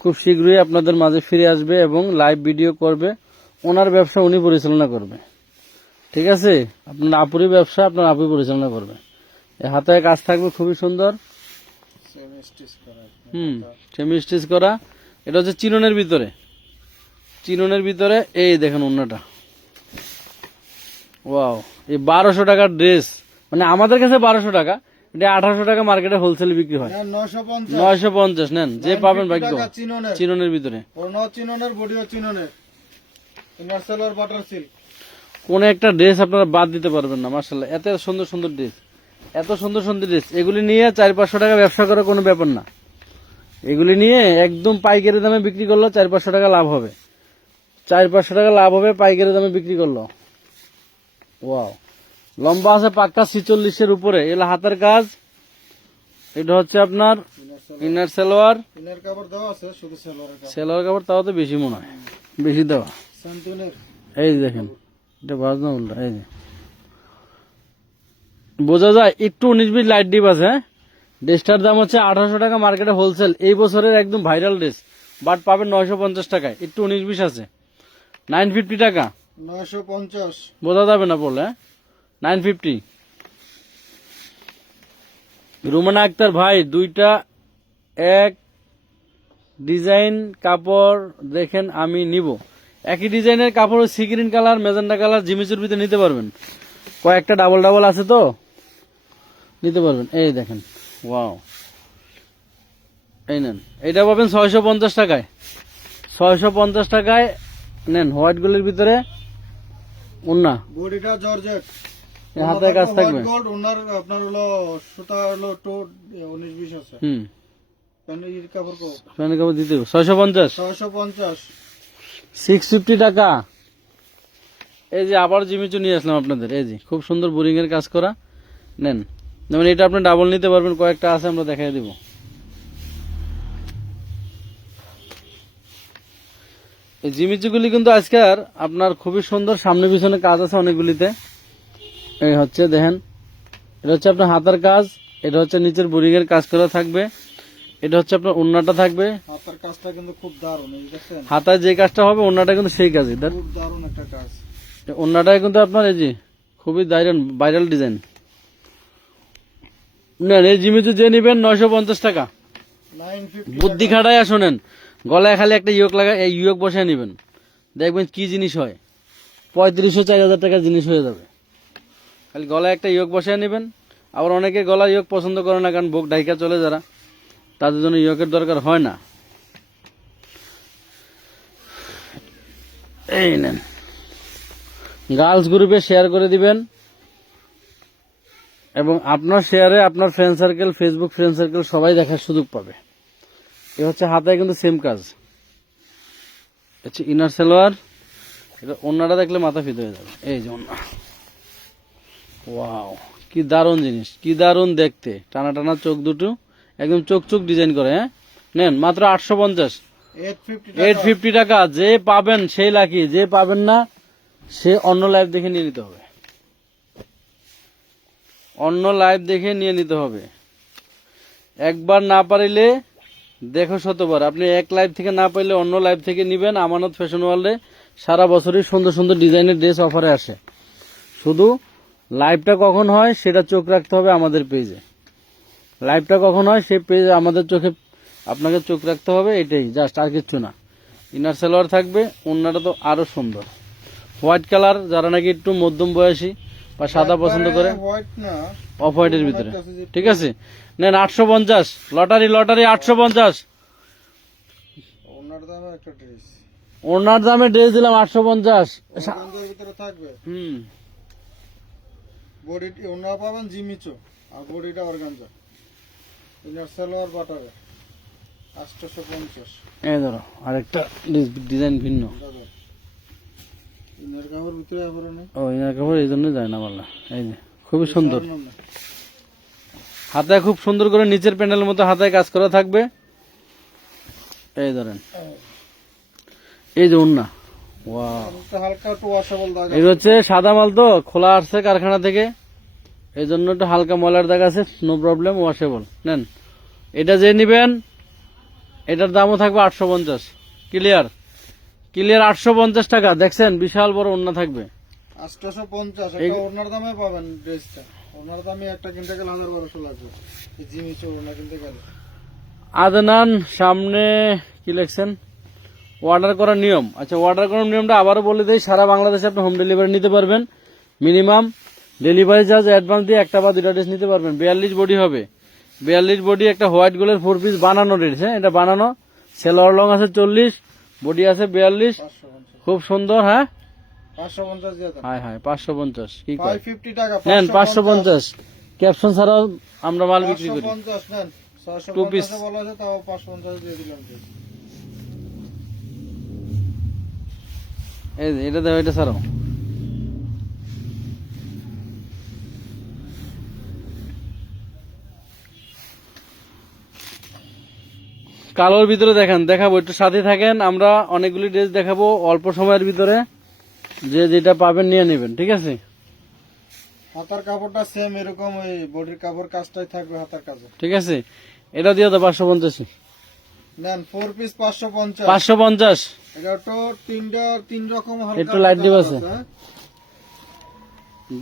খুব শীঘ্রই আপনাদের মাঝে ফিরে আসবে এবং লাইভ ভিডিও করবে, ওনার ব্যবসা উনি পরিচালনা করবে, ঠিক আছে? আপনার আপুরই ব্যবসা, আপনার আপুই পরিচালনা করবে। এই হাতে কাজ থাকবে খুবই সুন্দর, সেমি স্টিচ করা। সেমি স্টিচ করা। এটা হচ্ছে চিননের ভিতরে, এই দেখেন ওন্নাটা, ওয়াও। এই 1200 টাকার ড্রেস, মানে আমাদের কাছে 1200 টাকা, এটা 1800 টাকা মার্কেটে হোলসেল বিক্রি হয়। 950, 950 নেন, যে পাবেন ভাগ্য। চিননের, চিননের ভিতরে ওড়নাও চিননের, বডিও চিননের, ইনার সেলার বাটার সিল্ক। কোন একটা ড্রেস আপনারা বাদ দিতে পারবেন না। মাশাআল্লাহ, এত সুন্দর ড্রেস, এগুলি নিয়ে 400-500 টাকা ব্যবসা করা কোনো ব্যাপার না। এগুলি নিয়ে একদম পাইকারি দামে বিক্রি করলো 400-500 টাকা লাভ হবে, 400-500 টাকা লাভ হবে পাইকারি দামে বিক্রি করলো। ওয়াও, লম্বা আছে পাক্কা 46-এর উপরে। এগুলো হাতের কাজ। এটা হচ্ছে আপনার ইনার সালোয়ার। ইনার কাপড় দেওয়া আছে, শুধু সেলোয়ারের কাপড়। সালোয়ার কাপড় তাও তো বেশি মনে হয়, বেশি দেওয়া। স্যান্টুনের এই যে দেখেন, এটা বাজনা উল্টা। এই যে বোঝা যায় একটু 19-20 লাইট ডিপ আছে। হ্যাঁ, ড্রেসটার দাম হচ্ছে 1800 টাকা মার্কেটে হোলসেল। এই বছরের একদম ভাইরাল ড্রেস, বাট পাবেন 950 টাকায়। একটু 19-20 আছে, 950 টাকা। 950। বোঝা যাবে না বলে। 950। রুমানা আক্তার ভাই, দুইটা এক ডিজাইন কাপড় দেখেন আমি নিব। একই ডিজাইনের কাপড়, sea green colour, magenta colour, জিমিচুর ভিতরে নিতে পারবেন। কয়েকটা ডাবল ডাবল আছে তো নিতে পারবেন। এই দেখেন, ওয়াও, এই নেন। এটা পাবেন 650 টাকায়। 650 টাকায় নেন, হোয়াইট গোল্ডের ভিতরে ওন্না, বডিটা জর্জেট, হাতে কাজ থাকবে। গোল্ড। ওনার আপনার হলো সুতা হলো তো 19-20 আছে। প্যান্টের কাপড় কো ফ্যানের কাপড় দিতে হবে 650। 650। 650 টাকা। এই যে আবার জিমিচু নিয়ে আসলাম আপনাদের। এই যে খুব সুন্দর বোরিং এর কাজ করা, নেন। যেমন এটা আপনি ডাবল নিতে পারবেন, কয়েকটা আছে আমরা দেখাই দিব। এই জিমিচুগুলি কিন্তু আজকাল আপনার খুবই সুন্দর, সামনে পিছনে কাজ আছে অনেকগুলিতে। এই হচ্ছে দেখেন, এটা হচ্ছে আপনার হাতের কাজ। এটা হচ্ছে নিচের বোরিং এর কাজ করা থাকবে। এটা হচ্ছে আপনার ওন্নাটা থাকবে। হাতের কাজটা কিন্তু খুব দারুণ, এই দেখছেন, হাতায় যে কাজটা হবে ওন্নাটা কিন্তু সেই কাজই। খুব দারুণ একটা কাজ। ওন্নাটাই কিন্তু আপনার এই যে খুবই ভাইরাল ডিজাইন। নেন, এই জিমিচু যে নিবেন 950 টাকা। 950। বুদ্ধি খাটায় শোনেন, গলায় খালি একটা ইয়োক লাগা, এই ইয়োক বসায় নিবেন, দেখবেন কি জিনিস হয়। 3500-4000 টাকার জিনিস হয়ে যাবে। খালি গলায় একটা ইয়োক বসায় নিবেন। আবার অনেকে গলা ইয়োক পছন্দ করে না, কারণ বুক ঢাইকা চলে যারা, তাদের জন্য ইয়োকের দরকার হয় না। এই নেন, গার্লস গ্রুপে শেয়ার করে দিবেন, এবং আপনার শেয়ারে আপনার friend circle, Facebook friend circle সবাই দেখার সুযোগ পাবে। এ হচ্ছে হাতায় কিন্তু সেম কাজ। হচ্ছে ইনার সালোয়ার। এটা ওন্নাটা দেখলে মাথা ফিতে হয়ে যাবে। এই যে ওন্না, ওয়াও, কি দারুণ জিনিস, কি দারুণ দেখতে। টানা টানা চোখ দুটো একদম চোখ চোখ ডিজাইন করে। হ্যাঁ, নেন মাত্র 850। 850 টাকা। যে পাবেন সেই লাকি, যে পাবেন না সে অন্য লাইভ দেখে নিয়ে নিতে হবে। অন্য লাইভ দেখে নিয়ে নিতে হবে। একবার না পারিলে দেখো শতবার। আপনি এক লাইভ থেকে না পাইলে অন্য লাইভ থেকে নিবেন। আমানত ফ্যাশন ওয়ার্ল্ডে সারা বছরই সুন্দর সুন্দর ডিজাইনের ড্রেস অফারে আসে। শুধু লাইভটা কখন হয় সেটা চোখ রাখতে হবে আমাদের পেজে। লাইভটা কখন হয় সেই পেজে আমাদের চোখে আপনাকে চোখ রাখতে হবে, এটাই জাস্ট, আর কিচ্ছু না। ইনার সালোয়ার থাকবে, ওন্নাটা তো আরো সুন্দর। হোয়াইট কালার, যারা নাকি একটু মধ্যম বয়সী বা সাদা পছন্দ করে, হোয়াইট না, অফ হোয়াইটের ভিতরে, ঠিক আছে। নেন 850। Lottery lottery 850। ওনার দামে একটা ড্রেস, ওনার দামে ড্রেস দিলাম 850। অর্গানজার ভিতরে থাকবে। বডি ওনার পাবেন জিমিচো, আর বডিটা অর্গানজা। ইনার সালোয়ার বাটারে 850। এই ধরো আরেকটা ডিজাইন ভিন্ন। ইনার কাপড় ভিতরে আবার নেই। ও, ইনার কাপড় এই জন্য যায় না বললা। এই যে খুবই সুন্দর, হাতায় খুব সুন্দর করে নিচের প্যানেলের মতো হাতায় কাজ করা থাকবে। এই ধরেন, এই যে ওন্না, ওয়াও, হালকা একটু ওয়াশেবল দাগ। এই হচ্ছে সাদা মাল তো, খোলা আসছে কারখানা থেকে, এই জন্য একটু হালকা ময়লার দাগ আছে, নো প্রবলেম, ওয়াশেবল। নেন, এটা যে নিবেন এটার দামও থাকবে 850। ক্লিয়ার ক্লিয়ার 850 টাকা। দেখছেন বিশাল বড় ওন্না থাকবে। 850 একটা ওনার দামে পাবেন ড্রেসটা। ওনার দামে একটা কিনতে গেলে 1000-1200 লাগবে। এই জিমিচো ওনা কিনতে গেলে। আদনান সামনে কি লিখছেন? অর্ডার করার নিয়ম। আচ্ছা, অর্ডার করার নিয়মটা আবারও বলে দেই। সারা বাংলাদেশে আপনি হোম ডেলিভারি নিতে পারবেন। মিনিমাম ডেলিভারি চার্জ অ্যাডভান্স দিয়ে একটা বা দুটা ড্রেস নিতে পারবেন। 42 বডি হবে, 42 বডি, একটা হোয়াইট গোল্ডের 4 পিস বানানো ড্রেস। হ্যাঁ, এটা বানানো। সেলোয়ার লং আছে 40, বডি আছে 42, 550 খুব সুন্দর। হ্যাঁ, 550 দিয়ে দেন। হাই হাই 550 কি কয়? 550 টাকা। নেন 550। ক্যাপশন ছাড়াও আমরা মাল বিক্রি করি। 550 নেন। Two piece। 650 বলা আছে, তাও 550 দিয়ে দিলাম। এই যে এটা দাও, এটা ছাড়াও। কালোর ভিতরে দেখাবো, একটু সাথে থাকেন। আমরা অনেকগুলি ড্রেস দেখাবো অল্প সময়ের ভিতরে, যে যেটা পাবেন নিয়ে নেবেন, ঠিক আছে? হাতার কাপড়টা সেম এরকম, ওই বডির কাপড় কাজটাই থাকবে হাতার কাজে। ঠিক আছে, এটা দিয়ে দাও 550। নেন 4 পিস 550। 550। এটা তো তিন রকম হালকা একটু লাইট দিবা আছে? হ্যাঁ?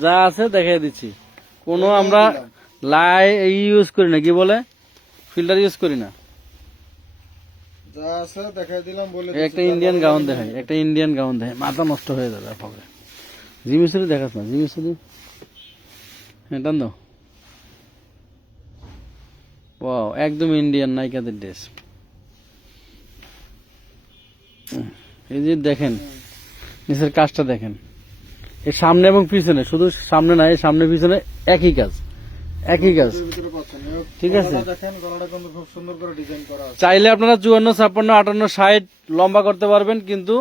যা আছে দেখাই দিচ্ছি। কোনো দেখাই আমরা দিলাম। ইউজ করি না, কি বলে, ফিল্টার ইউজ করি না। যা আছে দেখাই দিলাম বলে এই একটা ইন্ডিয়ান গাউন দেখাই, একটা ইন্ডিয়ান গাউন দেখাই, মাথা নষ্ট হয়ে যাবে আপনাদের। জিমিসুরি দেখাস না, জিমিসুরি, হ্যাঁ টান দাও। ওয়াও, একদম ইন্ডিয়ান নায়িকাদের ড্রেস। এই যে দেখেন নিচের কাজটা দেখেন, এর সামনে এবং পিছনে, শুধু সামনে না, এই সামনে পিছনে একই কাজ, একই কাজ। ভিতরে পাচ্ছেন। ঠিক আছে। গলাটা দেখেন, গলাটা কিন্তু খুব সুন্দর করে ডিজাইন করা আছে। চাইলে আপনারা 54, 56, 58, 60 লম্বা করতে পারবেন, কিন্তু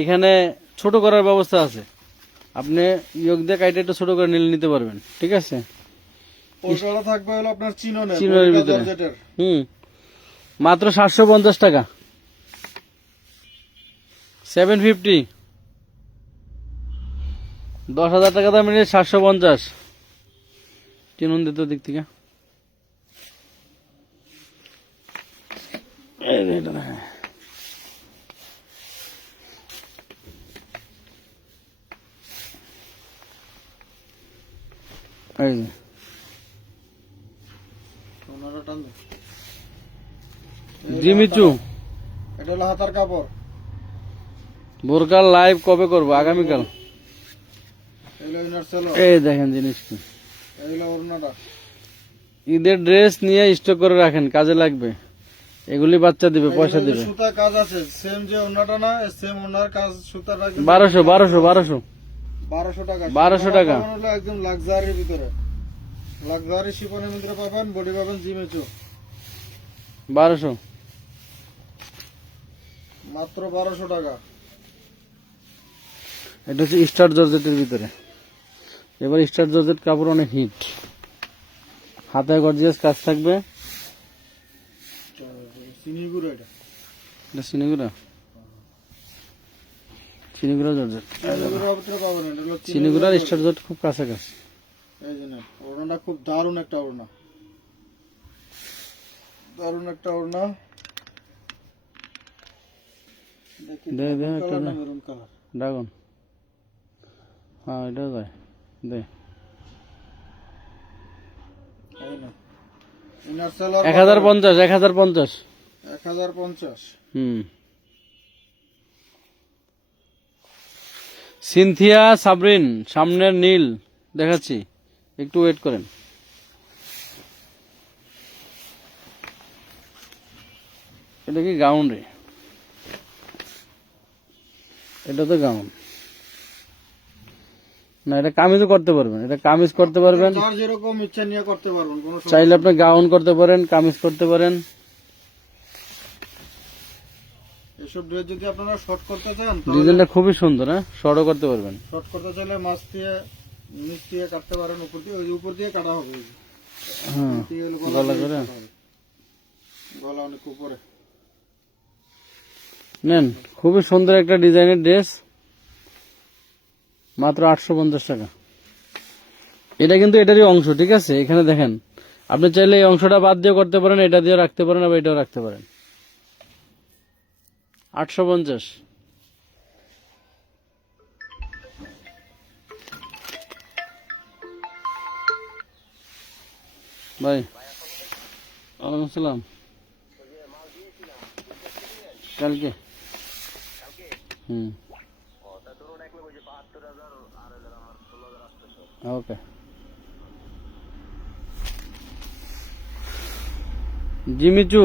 এখানে ছোট করার ব্যবস্থা আছে। আপনি ইয়োগ দিয়ে কাইটে একটু ছোট করে নিতে পারবেন, ঠিক আছে? পোশাকটা থাকবে হলো আপনার চিননের চিননের ভিতরে। মাত্র 750 টাকা, 750। 10,000 টাকা দাম, 750। চিনুন দিত দিক থেকে। এই যে এটা দেখেন। এই যে ওনারা টান দেন। জিমিচু। এটা হলো হাতার কাপড়। বোরকার লাইভ কবে করবো? আগামীকাল। এগুলো ইনার সেলো। এই দেখেন জিনিস কি, এগুলো ওড়নাটা। ঈদের ড্রেস নিয়ে স্টক করে রাখেন, কাজে লাগবে। এগুলি বাচ্চা দিবে, পয়সা এগুলো দিবে। সুতা কাজ আছে, সেম যে ওড়নাটা না, সেম ওড়নার কাজ সুতাটা কিন্তু 1200 1200 টাকা। 1200 টাকা। পাবেন হলো একদম লাক্সারির ভিতরে, লাক্সারি শিপনের ভিতরে পাবেন, বডি পাবেন জিমেচু। 1200। মাত্র 1200 টাকা। এটা হচ্ছে স্টার জর্জেটের ভিতরে। এবার স্টার জর্জেট কাপড় অনেক হিট, হাতে গর্জিয়াস কাজ থাকবে। সিনিগুড়ো এটা। এটা সিনেগুড়া, সিনেগুড়া জর্জেট। সিনিগুড়োর ভিতরে পাবেন, এটা হলো সিনেগুড়ার স্টার জর্জেট খুব কাছাকাছি। এই যে না, ওড়নাটা খুব দারুণ একটা ওড়না, দারুণ একটা ওড়না। দেখি দে, দে, একটা কালার না দে। Maroon colour. ড্রাগন, হ্যাঁ এটা যায় দে। এই না, ইনার সেলার 1050, 1050। 1050। সিনথিয়া সাবরিন, সামনের নীল দেখাচ্ছি, একটু ওয়েট করেন। এটা কি গাউন রে? এটা তো গাউন না, এটা কামিজও করতে পারবেন, এটা কামিজ করতে পারবেন। যার যেরকম ইচ্ছা নিয়ে করতে পারবেন, কোনো সমস্যা চাইলে আপনি গাউন করতে পারেন, কামিজ করতে পারেন। নেই। এসব ড্রেস যদি আপনারা শর্ট করতে চান, তাহলে ডিজাইনটা খুবই সুন্দর, হ্যাঁ, শর্টও করতে পারবেন। শর্ট করতে চাইলে মাছ দিয়ে নিচ দিয়ে কাটতে পারেন, উপর দিয়ে, ওই উপর দিয়ে কাটা হবে। ওই যে। হ্যাঁ, নিচ দিয়ে হলো গলা দিয়ে করে কাটা হবে। গলা অনেক উপরে। নেন, খুবই সুন্দর একটা ডিজাইনের ড্রেস, মাত্র 850 টাকা। এটা কিন্তু এটারই অংশ, ঠিক আছে? এখানে দেখেন, আপনি চাইলে এই অংশটা বাদ দিয়ে করতে পারেন, এটা দিয়ে রাখতে পারেন, আবার এটাও রাখতে পারেন। 850। ভাই, ওয়ালাইকুম আসসালাম। কালকে ওকে। জিমিচু,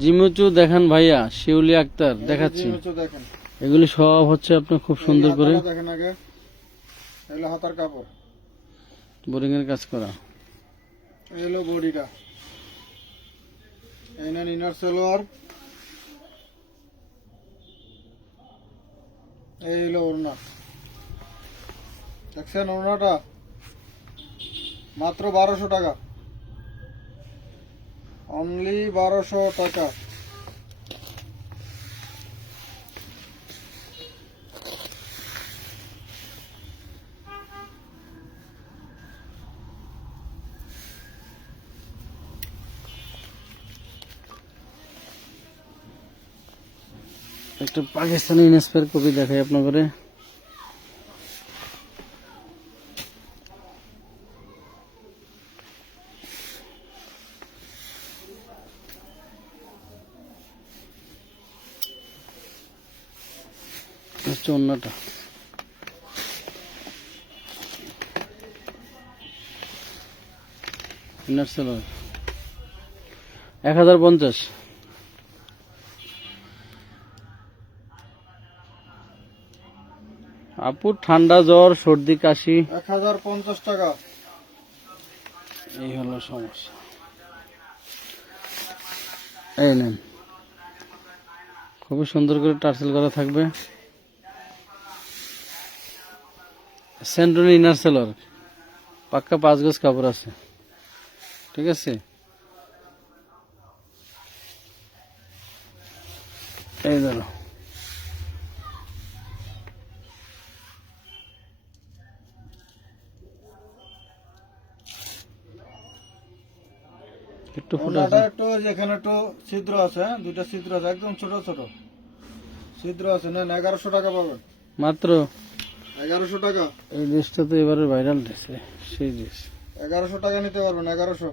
জিমিচু দেখেন ভাইয়া, শিউলি আক্তার দেখাচ্ছি। জিমেচু দেখেন, এগুলি সব হচ্ছে আপনি খুব সুন্দর করে হাতাটা দেখেন আগে। এগুলো হাতার কাপড়, বোরিং এর কাজ করা। এই হলো বডিটা। এই নেন ইনার সালোয়ার, এই হলো ওড়না। দেখছেন ওড়নাটা? মাত্র 1200 টাকা। অনলি 1200 টাকা। একটা পাকিস্তানি ইনস্পায়ার কপি দেখাই আপনাদের। হচ্ছে অন্যটা ইনার সেলার 1050। আপুর ঠান্ডা জ্বর সর্দি কাশি 1050 টাকা। এই হলো সমস্যা। এই নেন, খুবই সুন্দর করে টার্সেল করা থাকবে। সেন্টনি ইনার সেলর, পাক্কা 5 গজ কাপড় আছে, ঠিক আছে। এই ধরো, একটু ফুটে ওনাটা আছে। একটু যেখানে একটু ছিদ্র আছে, হ্যাঁ, দুইটা ছিদ্র আছে, একদম ছোট ছোট ছিদ্র আছে। নেন 1100 টাকা পাবেন। মাত্র 1100 টাকা। এই ড্রেসটা তো এবারে ভাইরাল ড্রেস, সেই ড্রেস। 1100 টাকা নিতে পারবেন। 1100।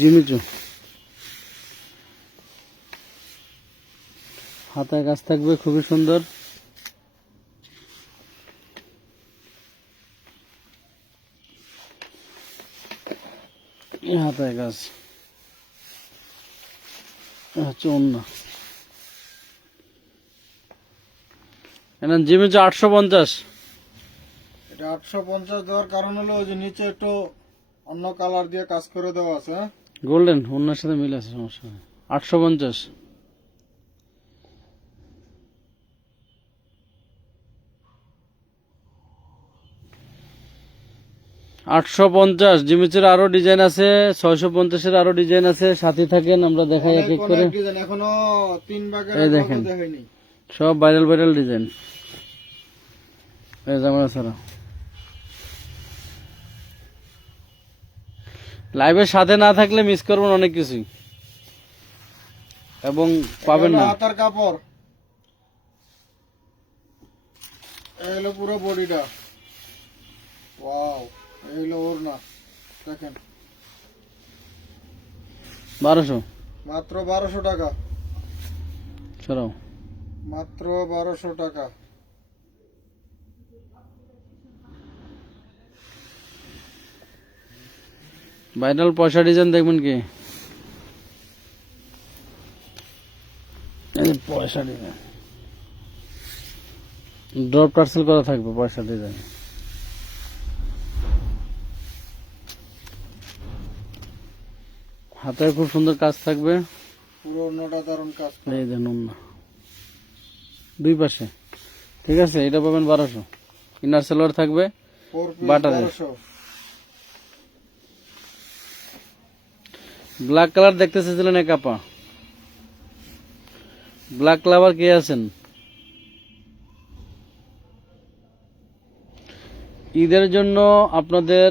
জিমিচু হাতায় কাজ থাকবে, খুবই সুন্দর। এই হাতায় কাজ হচ্ছে অন্য। জিমিচু 850। এটা 850 দেওয়ার কারণ হলো ওই যে নিচে একটু অন্য কালার দিয়ে কাজ করে দেওয়া আছে, হ্যাঁ। গোল্ডেন অন্যের সাথে মিল আছে, সমস্যা নেই। 850। 850। জিমিচের আরো ডিজাইন আছে, 650-এর আরো ডিজাইন আছে। সাথে থাকেন, আমরা দেখাই এক এক অনেক করে। অনেক ডিজাইন, এখনো 3 ভাগের এই এক দেখেন। ভাগও দেখাইনি। সব ভাইরাল ভাইরাল ডিজাইন। এই জামা ছাড়া লাইভের সাথে না থাকলে মিস করবেন অনেক কিছুই, এবং পাবেন এটা না। হলো হাতার কাপড়, এই হলো পুরো বডিটা। ওয়াও, এই হলো ওড়না, দেখেন। 1200 মাত্র 1200 টাকা। ছাড়াও। মাত্র 1200 টাকা। ভাইরাল পয়সা ডিজাইন দেখবেন কি, এই যে পয়সা ডিজাইন, ড্রপ টার্সেল করা থাকবে পয়সা ডিজাইন। হাতে খুব সুন্দর কাজ থাকবে। পুরো ওড়নাটা দারুণ কাজ করা। এই দেখুন না, দুই পাশে, ঠিক আছে। এটা পাবেন 1200। ইনার সেলোয়ার থাকবে 4 পিস বাটারে। 1200। ব্ল্যাক কালার দেখতে চেয়েছিলেন এক আপা, ব্ল্যাক লাভার কে আছেন? ঈদের জন্য আপনাদের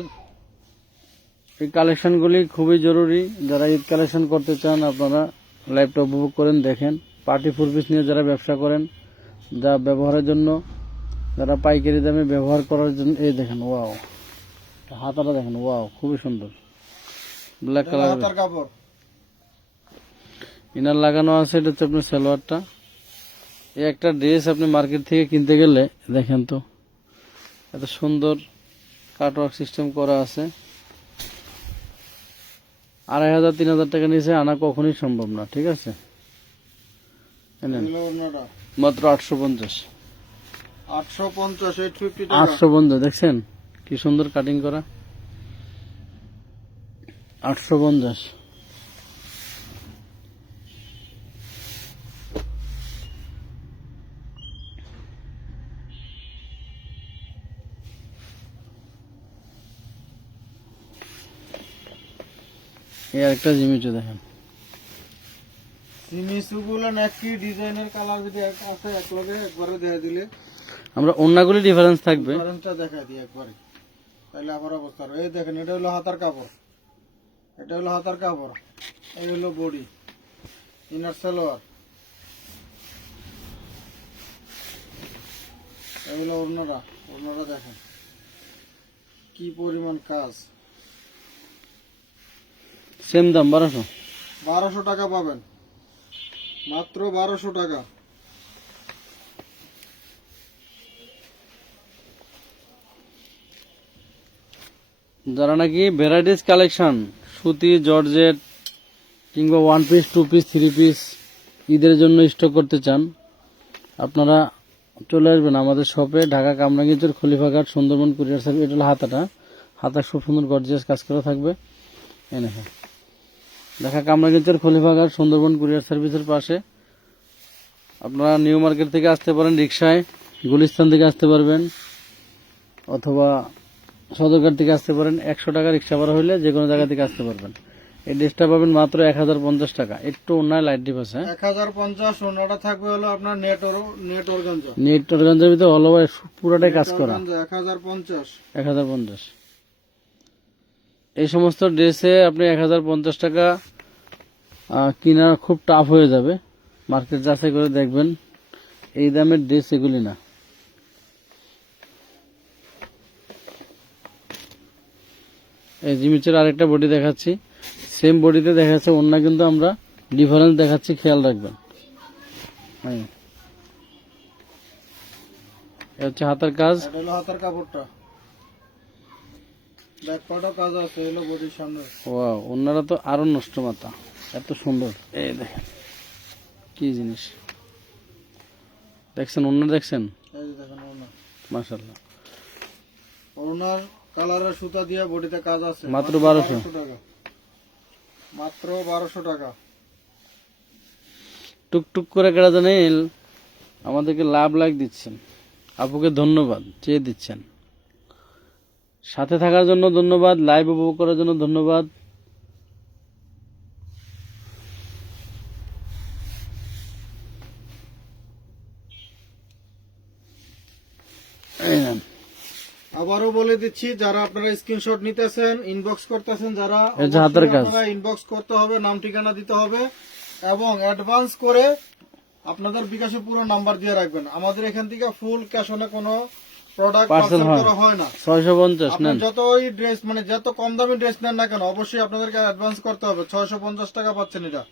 এই কালেকশনগুলি খুবই জরুরি। যারা ঈদ কালেকশন করতে চান আপনারা লাইভটা উপভোগ করেন, দেখেন। পার্টি 4 পিস নিয়ে যারা ব্যবসা করেন, যা ব্যবহারের জন্য, যারা পাইকারি দামে ব্যবহার করার জন্য, এই দেখেন ওয়াও, হাতাটা দেখেন, ওয়াও খুবই সুন্দর। ব্ল্যাক এটা কালার হাতার কাপড়। ইনার লাগানো আছে। এটা হচ্ছে আপনার সালোয়ারটা। এই একটা ড্রেস আপনি মার্কেট থেকে কিনতে গেলে দেখেন তো এত সুন্দর কাটওয়ার্ক সিস্টেম করা আছে। 2500-3000 টাকা নিচে আনা কখনোই সম্ভব না, ঠিক আছে। এই হলো ওড়নাটা। মাত্র 850। 850, 850 টাকা। 800 বন্ধু দেখছেন কি সুন্দর কাটিং করা। 850। এই একটা জিমিচু দেখেন, জিমিচুগুলো একই ডিজাইনের কালার যদি আছে এক লগে একবারে দিয়ে দিলে আমরা অন্যগুলি ডিফারেন্স থাকবে। ডিফারেন্সটা দেখাই দিই একবারে, তাহলে আমার অবস্থা এই দেখেন, এটা হলো হাতার কাপড়, এটা হলো হাতার কাপড়, এই হলো বডি, ইনার সালোয়ার, এই হলো ওড়নাটা, ওড়নাটা দেখেন কি পরিমাণ কাজ। সেম দাম 1200। 1200 টাকা পাবেন, মাত্র 1200 টাকা। যারা নাকি ভ্যারাইটিস কালেকশন সুতি, জর্জেট কিংবা 1 পিস, 2 পিস, 3 পিস ঈদের জন্য স্টক করতে চান, আপনারা চলে আসবেন আমাদের শপে, ঢাকা কামরাঙ্গীরচর, খলিফাঘাট, সুন্দরবন কুরিয়ার সার্ভিস। এটা হলো হাতাটা, হাতা খুব সুন্দর গর্জিয়াস কাজ করা থাকবে। এই দেখেন, ঢাকা কামরাঙ্গীরচর, খলিফাঘাট, সুন্দরবন কুরিয়ার সার্ভিসের পাশে। আপনারা নিউ মার্কেট থেকে আসতে পারেন রিক্সায়, গুলিস্তান থেকে আসতে পারবেন, অথবা সদরঘাট থেকে আসতে পারেন। 100 টাকা রিক্সা ভাড়া হইলে যে কোনো জায়গা থেকে আসতে পারবেন। এই ড্রেসটা পাবেন মাত্র 1050 টাকা। একটু অন্যায় লাইট ডিপ আছে, 1050। ওনাটা থাকবে হলো আপনার নেট অর্গানজা, নেট অর্গানজার ভিতরে অল ওভার পুরোটাই কাজ করা। 1050। 1050। এই সমস্ত ড্রেসে আপনি 1050 টাকা কিনা খুব টাফ হয়ে যাবে। মার্কেট যাচাই করে দেখবেন, এই দামের ড্রেস এগুলি না। এই জিমিচের আরেকটা বডি দেখাচ্ছি, সেম বডিতে দেখাচ্ছে অন্য, কিন্তু আমরা ডিফারেন্স দেখাচ্ছি, খেয়াল রাখবেন। হ্যাঁ, এটা হচ্ছে হাতের কাজ। এটা হলো হাতার কাপড়টা, ব্যাক পার্টও কাজ আছে, হলো বডির সামনে। ওয়াও, ওনারা তো আরো নষ্ট মাথা, এত সুন্দর। এই দেখেন কি জিনিস দেখছেন, ওনার দেখছেন, এই যে দেখেন ওড়না, মাশাআল্লাহ। ওড়নার কালারের সুতা দিয়ে বডিতে কাজ আছে, মাত্র 1200 টাকা, মাত্র 1200 টাকা। টুকটুক করে কেটে জানেন, আমাদেরকে লাভ লাগ দিচ্ছেন, আপুকে ধন্যবাদ চেয়ে দিচ্ছেন। সাথে থাকার জন্য ধন্যবাদ, লাইভ উপভোগ করার জন্য ধন্যবাদ। এই নেন। আবারও বলে দিচ্ছি, যারা আপনারা স্ক্রিনশট নিতেছেন, ইনবক্স করতেছেন, যারা এই যে হাতের কাজ। ইনবক্স করতে হবে, নাম ঠিকানা দিতে হবে এবং অ্যাডভান্স করে আপনাদের বিকাশে পুরো নাম্বার দিয়ে রাখবেন। আমাদের এখান থেকে ফুল ক্যাশ অনে কোনো প্রোডাক্ট পার্সেল করা হয় না। 650 আপনি নেন। যতই ড্রেস মানে যত কম দামি ড্রেস নেন না কেন, অবশ্যই আপনাদেরকে অ্যাডভান্স করতে হবে। 650 টাকা পাচ্ছেন এটা,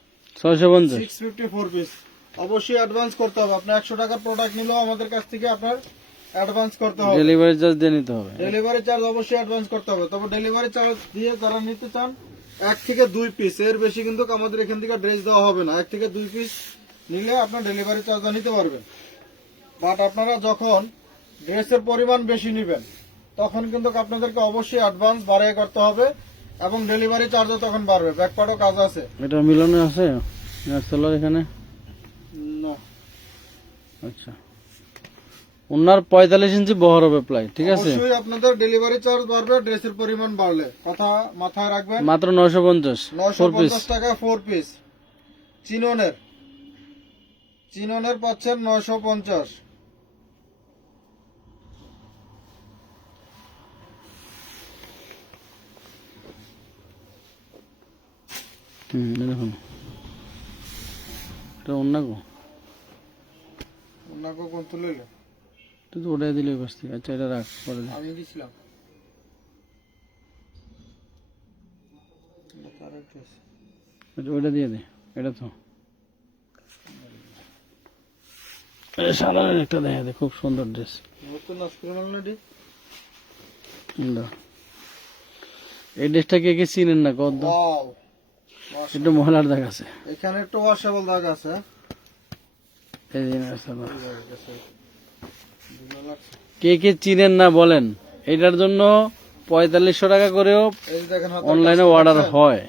650। 654 পিস, অবশ্যই অ্যাডভান্স করতে হবে। আপনি 100 টাকার প্রোডাক্ট নিলেও আমাদের কাছ থেকে আপনার অ্যাডভান্স করতে হবে, ডেলিভারি চার্জ দিয়ে নিতে হবে। ডেলিভারি চার্জ অবশ্যই অ্যাডভান্স করতে হবে। তবে ডেলিভারি চার্জ দিয়ে যারা নিতে চান 1 থেকে 2 পিস, এর বেশি কিন্তু আমাদের এখান থেকে ড্রেস দেওয়া হবে না। 1 থেকে 2 পিস নিলে আপনার ডেলিভারি চার্জটা নিতে পারবেন। বাট আপনারা যখন ড্রেসের পরিমাণ বেশি নেবেন, তখন কিন্তু আপনাদেরকে অবশ্যই অ্যাডভান্স বাড়িয়ে করতে হবে এবং ডেলিভারি চার্জও তখন বাড়বে। ব্যাকপার্টও কাজ আছে। এটা মিলনে আছে নার্সেলার এখানে। না, আচ্ছা, ওনার 45 ইঞ্চি বহর হবে প্লাই, ঠিক আছে। অবশ্যই আপনাদের ডেলিভারি চার্জ বাড়বে ড্রেসের পরিমাণ বাড়লে, কথা মাথায় রাখবেন। মাত্র 950 4 পিস। 950 টাকা 4 পিস। চিননের পাচ্ছেন 950। দেখুন, এটা অন্য গো, ওনাকে কোন তুলে এলো? তুই তো ওটাই দিলে ওই পাশ থেকে। আচ্ছা, এটা রাখ, পরে দে। আমি দিছিলাম। এটা কার dress? আচ্ছা, ওইটা দিয়ে দে, এটা তো এটা সাধারণ একটা দেখা দে, খুব সুন্দর ড্রেস। নতুন আজকের অলরেডি। এই ড্রেসটা কে কে চিনেন না কত? ওয়াও, একটু মহলার দাগ আছে। এখানে একটু ওয়াশেবল দাগ আছে। এই যে নার্সেলার। কে কে চিনেন না বলেন, এটার জন্য 4500 টাকা করেও এই যে দেখেন হাতার অনলাইনে কাজটা অর্ডার দেখছেন? হয়,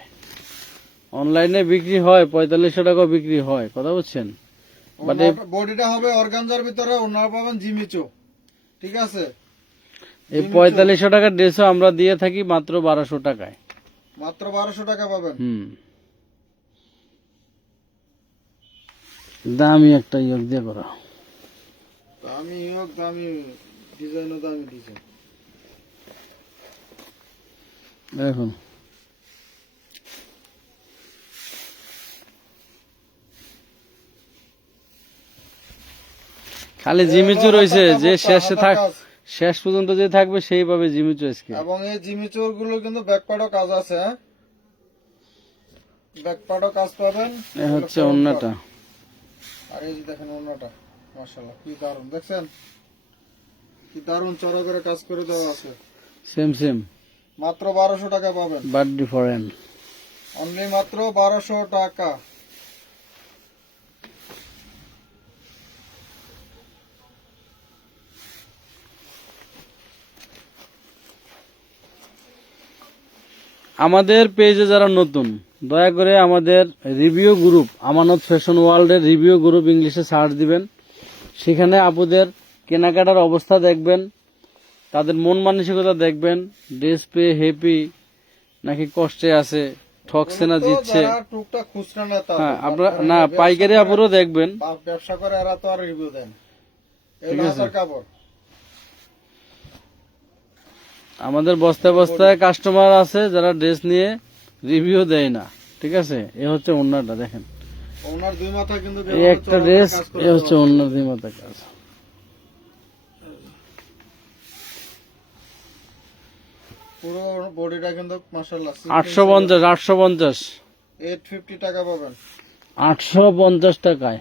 অনলাইনে বিক্রি হয়, 4500 টাকাও বিক্রি হয়, কথা বুঝছেন। বাট এই বডিটা হবে অর্গানজার ভিতরে, ওনারা পাবেন জিমিচু, ঠিক আছে। এই 4500 টাকার ড্রেসও আমরা দিয়ে থাকি মাত্র 1200 টাকায়। মাত্র 1200 টাকা পাবেন। দামি একটা ইয়োগ দিয়ে করা। দামি হোক দামি ডিজাইনও দামি ডিজাইন। দেখুন খালি জিমিচু রয়েছে, যে শেষে থাক শেষ পর্যন্ত যে থাকবে সেই পাবে জিমিচু আজকে। এবং এই জিমিচুর গুলো কিন্তু ব্যাকপার্টও কাজ আছে, হ্যাঁ ব্যাকপার্টও কাজ পাবেন। এ হচ্ছে অন্যটা, আর এই যে দেখেন অন্যটা, মাশাআল্লাহ কি দারুন, দেখছেন কি দারুন চড়া করে কাজ করে দেওয়া আছে। সেম সেম, মাত্র 1200 টাকা পাবেন, বাট ডিফারেন্ট। অনলি মাত্র 1200 টাকা। আমাদের পেজে যারা নতুন, দয়া করে আমাদের রিভিউ গ্রুপ আমানত ফ্যাশন ওয়ার্ল্ডের রিভিউ গ্রুপ ইংলিশে সার্চ দিবেন, সেখানে আপুদের কেনাকাটার অবস্থা দেখবেন, তাদের মন মানসিকতা দেখবেন, ড্রেস পেয়ে হ্যাপি নাকি কষ্টে আছে, ঠকছে না জিতছে। যারা টুকটাক খুচরা নেতা, হ্যাঁ আপনারা না পাইকারি আপুরও দেখবেন, ব্যবসা করে এরা তো আর রিভিউ দেন। এই হাতার কাপড়, আমাদের বস্তায় বস্তায় কাস্টমার আছে যারা ড্রেস নিয়ে রিভিউ দেয় না, ঠিক আছে। এ হচ্ছে অন্যটা দেখেন, ওনার দুই মাথা কিন্তু এই একটা ড্রেস, এ হচ্ছে অন্য দিমাতা কাজ। পুরো বডিটা কিন্তু মাশাআল্লাহ 850 850 টাকা পাবেন। 850 টাকায়।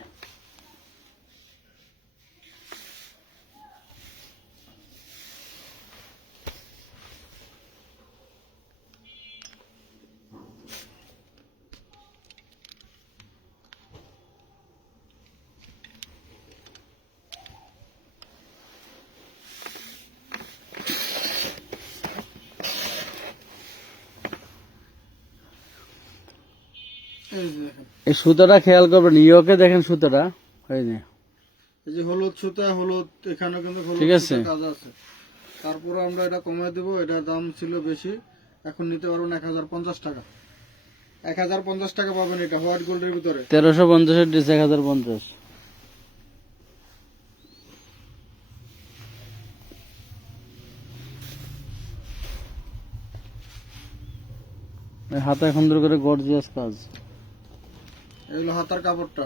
এই যে দেখেন, এই সুতাটা খেয়াল করবেন, ইয়োকে দেখেন সুতাটা, এই যে এই যে হলুদ সুতা, হলুদ এখানে কিন্তু হলুদ ঠিক আছে। সুতার কাজ আছে। তারপরে আমরা এটা কমায় দেব, এটার দাম ছিল বেশি, এখন নিতে পারবেন 1050 টাকা। 1050 টাকা পাবেন এটা হোয়াইট গোল্ডের ভিতরে। 1350 ড্রেস 1050। হাতে সুন্দর করে গর্জিয়াস কাজ। এগুলো হাতার কাপড়টা,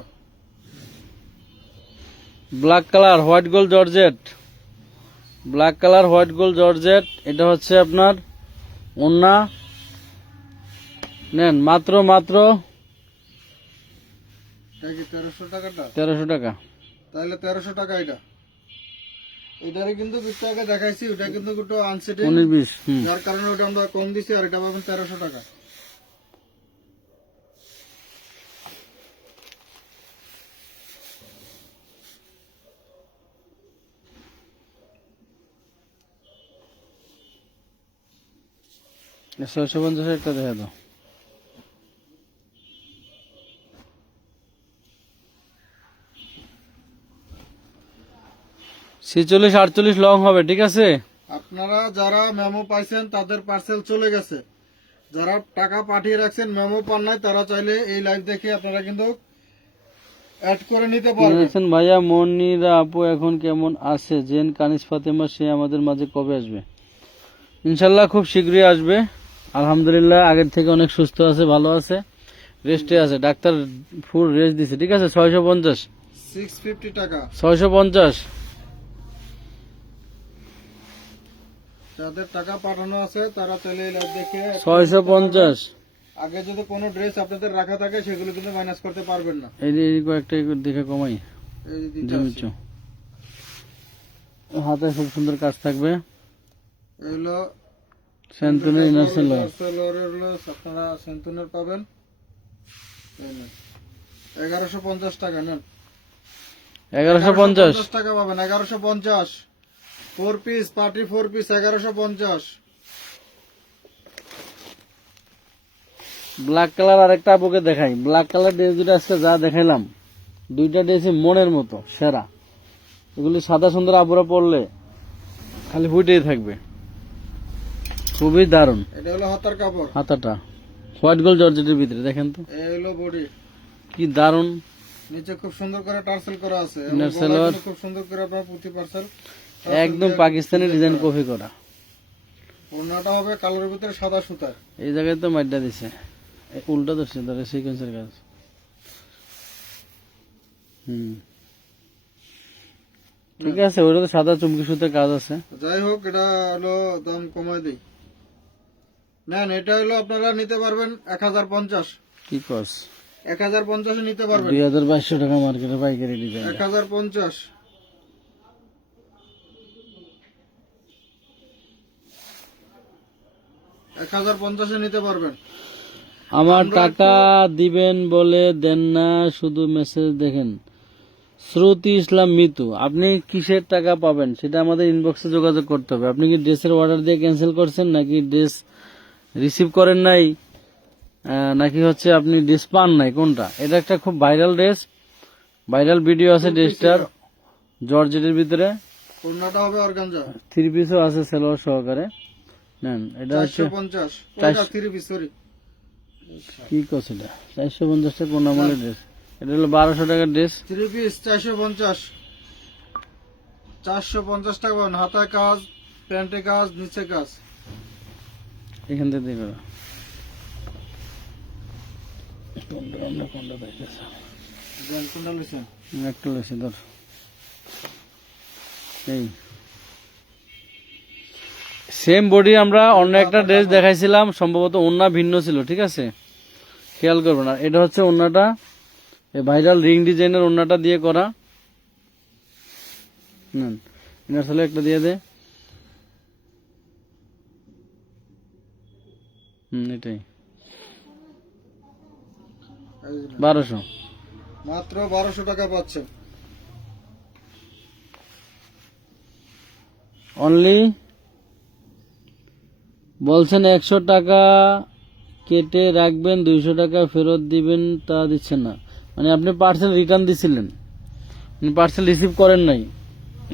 black colour white gold georgette, black colour white gold georgette. এটা হচ্ছে আপনার ওন্না, নেন মাত্র মাত্র এটা কি 1300 টাকাটা? 1300 টাকা। তাহলে 1300 টাকা এটা। এটারে কিন্তু একটু আগে দেখাইছি, ওটা কিন্তু একটু আনসেটিং, 19-20 যার কারণে ওটা আমরা কম দিছি, আর এটা পাবেন 1300 টাকা। হুম 650 একটা দেখা দাও। ছিচল্লিশ 48 লং হবে, ঠিক আছে। আপনারা যারা মেমো পাইছেন তাদের পার্সেল চলে গেছে, যারা টাকা পাঠিয়ে রাখছেন মেমো পান নাই, তারা চাইলে এই লাইভ দেখে আপনারা কিন্তু অ্যাড করে নিতে পারবেন। শুনেছেন ভাইয়া, মনিরা আপু এখন কেমন আছে? জেন কানিস ফাতেমা, সে আমাদের মাঝে কবে আসবে? ইনশাল্লাহ খুব শীঘ্রই আসবে। আলহামদুলিল্লাহ আগের থেকে অনেক সুস্থ আছে, ভালো আছে, রেস্টে আছে, ডাক্তার ফুল রেস্ট দিছে, ঠিক আছে। 650 650 টাকা। 650 যাদের টাকা পাঠানো আছে তারা চাইলে এই লাইভ দেখে 650। আগে যদি কোনো ড্রেস আপনাদের রাখা থাকে সেগুলো কিন্তু মাইনাস করতে পারবেন না। এই যে এই কয়েকটা দেখে কমাই, এই যে দিতে জমিচ্ছ আছে। হাতে খুব সুন্দর কাজ থাকবে। এগুলো সেন্টুনের ইনার সেলর, আপনারা সেন্টুনের পাবেন 1150 টাকা। নেন 1150 টাকা পাবেন, 1150। 4 piece party 4 piece 1150। Black colour আরেকটা আপুকে দেখাই। ব্ল্যাক কালার ড্রেস দুটো আজকে যা দেখাইলাম, দুইটা ড্রেসই মনের মতো সেরা। এগুলি সাদা সুন্দর আপুরা পরলে খালি ফুটেই থাকবে, খুবই দারুণ। এটা হলো হাতার কাপড়, হাতাটা হোয়াইট গোল্ড জর্জেটের ভিতরে দেখেন তো এই হলো বডি, কি দারুণ। নিচে খুব সুন্দর করে টার্সেল করা আছে, এবং Inner গলায় সালোয়ার। খুব সুন্দর করে আপনার প্রতি পার্সেল একদম পাকিস্তানি ডিজাইন কপি করা। ওড়নাটা হবে কালোর ভিতরে সাদা সুতার। এই জায়গায় তো মাইডা দিছে, উল্টা ধরছে ধরে সিকোয়েন্সের কাজ। ঠিক আছে, ওটা তো সাদা চুমকি সুতার কাজ আছে। যাই হোক, এটা হলো দাম কমাই দিই, নেন। এটা হলো আপনারা নিতে পারবেন 1050, কি কস 1050 নিতে পারবেন, 2200 টাকা মার্কেটে পাইকারি ডিজাইন। 1050, 1050 নিতে পারবেন। আমার টাকা দিবেন বলে দেন না, শুধু মেসেজ দেখেন। শ্রুতি ইসলাম মিতু, আপনি কিসের টাকা পাবেন সেটা আমাদের ইনবক্সে যোগাযোগ করতে হবে। আপনি কি ড্রেসের অর্ডার দিয়ে ক্যান্সেল করছেন, নাকি ড্রেস রিসিভ করেন নাই, নাকি হচ্ছে আপনি ড্রেস পান নাই, কোনটা? এটা একটা খুব ভাইরাল ড্রেস, ভাইরাল ভিডিও আছে ড্রেসটার, জর্জেটের ভিতরে ওড়নাটা হবে অর্গানজা, 3 পিসও আছে সালোয়ার সহকারে। নেন, এটা হচ্ছে 450, ওটা 3 পিস, সরি কি কস, এটা 450 টাকা কোন আমলের ড্রেস? এটা হলো 1200 টাকার ড্রেস। 3 পিস 450, 450 টাকা পাবেন। হাতায় কাজ, প্যান্টে কাজ, নিচে কাজ। এখান থেকে দিয়ে করো। কোনটা দেখতেছ? দেন, কোনটা লইছেন? একটা লইছি ধর, এই সেম বডি আমরা অন্য একটা ড্রেস দেখাইছিলাম, সম্ভবত ওন্না ভিন্ন ছিল, ঠিক আছে, খেয়াল করবেন। আর এটা হচ্ছে ওন্নাটা, এই ভাইরাল রিং ডিজাইনের ওন্নাটা দিয়ে করা। নেন, ইনার সালোয়ার একটা দিয়ে দে। এটাই এই যে, 1200। মাত্র 1200 টাকা পাচ্ছেন। অনলি বলছেন 100 টাকা কেটে রাখবেন, 200 টাকা ফেরত দিবেন, তা দিচ্ছেন না। মানে আপনি পার্সেল রিটার্ন দিছিলেন, পার্সেল রিসিভ করেন নাই,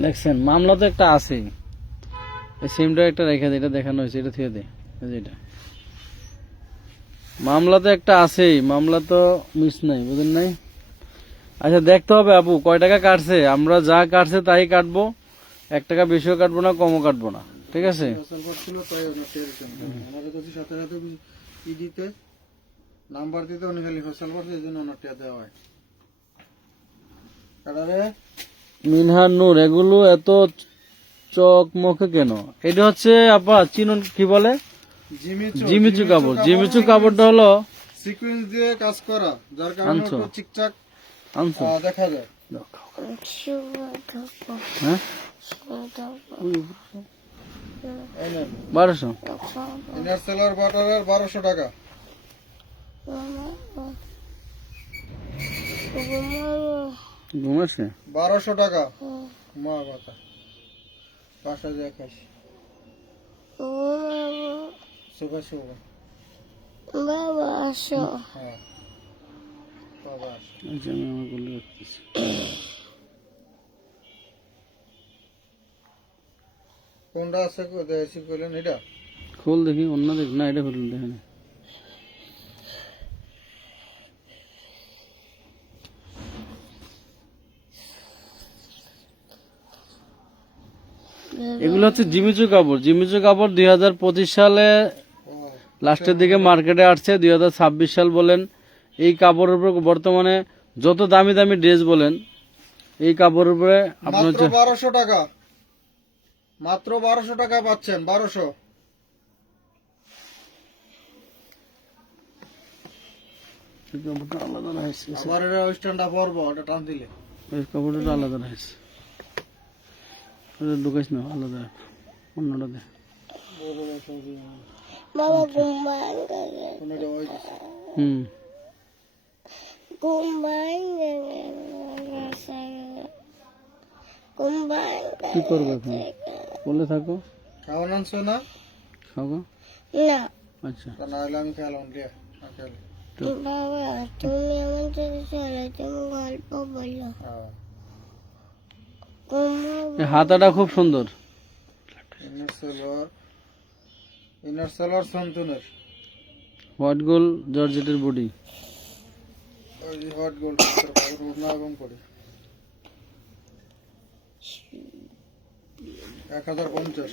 দেখছেন? মামলা তো একটা আছেই। এই সিমটা একটা রেখে দে, এটা দেখানো হয়েছে, এটা থেকে দে। এই যে এটা মামলা তো একটা আছেই, মামলা তো মিস নাই, বুঝেন নাই? আচ্ছা, দেখতে হবে আপু কয় টাকা কাটছে, আমরা যা কাটছে তাই কাটবো, 1 টাকা বেশিও কাটবো না, কমও কাটবো না, ঠিক আছে? ফসল করছিল তাই ওনার টেনশন। আমাদের কাছে সাথে সাথে ই দিতে, নাম্বার দিতে, উনি খালি ফসল করছে, এই জন্য ওনার টিয়া দেওয়া হয়। কাটারে মিনহার নূর, এগুলো এত চকমকে কেন? এটা হচ্ছে আপা চিনুন কি বলে, জিমিচু কাপড়। জিমিচু কাপড়টা হলো সিকোয়েন্স দিয়ে কাজ করা, যার কারণে আনছো? একটু চিকচাক আনছো? দেখা যায়। হ্যাঁ, এই নেন, 1200। ইনার সেলার বাটারের 1200 টাকা। ঘুমাচ্ছে 1200 টাকা। মা বাতা বাসা দিয়ে খাইস, সুবা সুবা। বাবা আসো। হ্যাঁ, বাবা আসো। আচ্ছা, আমি আমার গুলি রাখতেছি। কোনটা আছে দেখছি কইলেন? এটা খোল দেখি, অন্য দেখ না, এটা খুলুন, দেখেন। এগুলো হচ্ছে জিমিচু কাপড়। জিমিচু কাপড় 2025 সালে লাস্টের দিকে মার্কেটে আসছে, 2026 সাল বলেন। এই কাপড়ের উপর বর্তমানে যত দামি দামি ড্রেস বলেন, এই কাপড়ের উপরে আপনার মাত্র 1200 টাকা, মাত্র 1200 টাকা পাচ্ছেন। 1200। কাপড়টা আলাদা রয়েছে, আবার এটা স্ট্যান্ড আপ পরবো, এটা টান দিলে। এই কাপড়টা আলাদা রয়েছে, ঢুকাইস না, আলাদা রাখ, অন্যটা দে। বাবা ঘুমাই কোনটা ওই দিছে? ঘুমাই ঘুমাই কি করবো এখন, বলে থাকো। খাওয়ান আনছো না? খাবো। না আচ্ছা, তা না হলে আমি খেলাম দিয়া। আঙ্কেল বাবা তুমি আমাদের চলো তুমি গল্প বলো এই হাতাটা খুব সুন্দর। ইনার সেলোয়ার সন্তুনের হোয়াইট গোল জর্জেটের বডি। ওই হট গোল্ড ওড়না এবং করি 1050।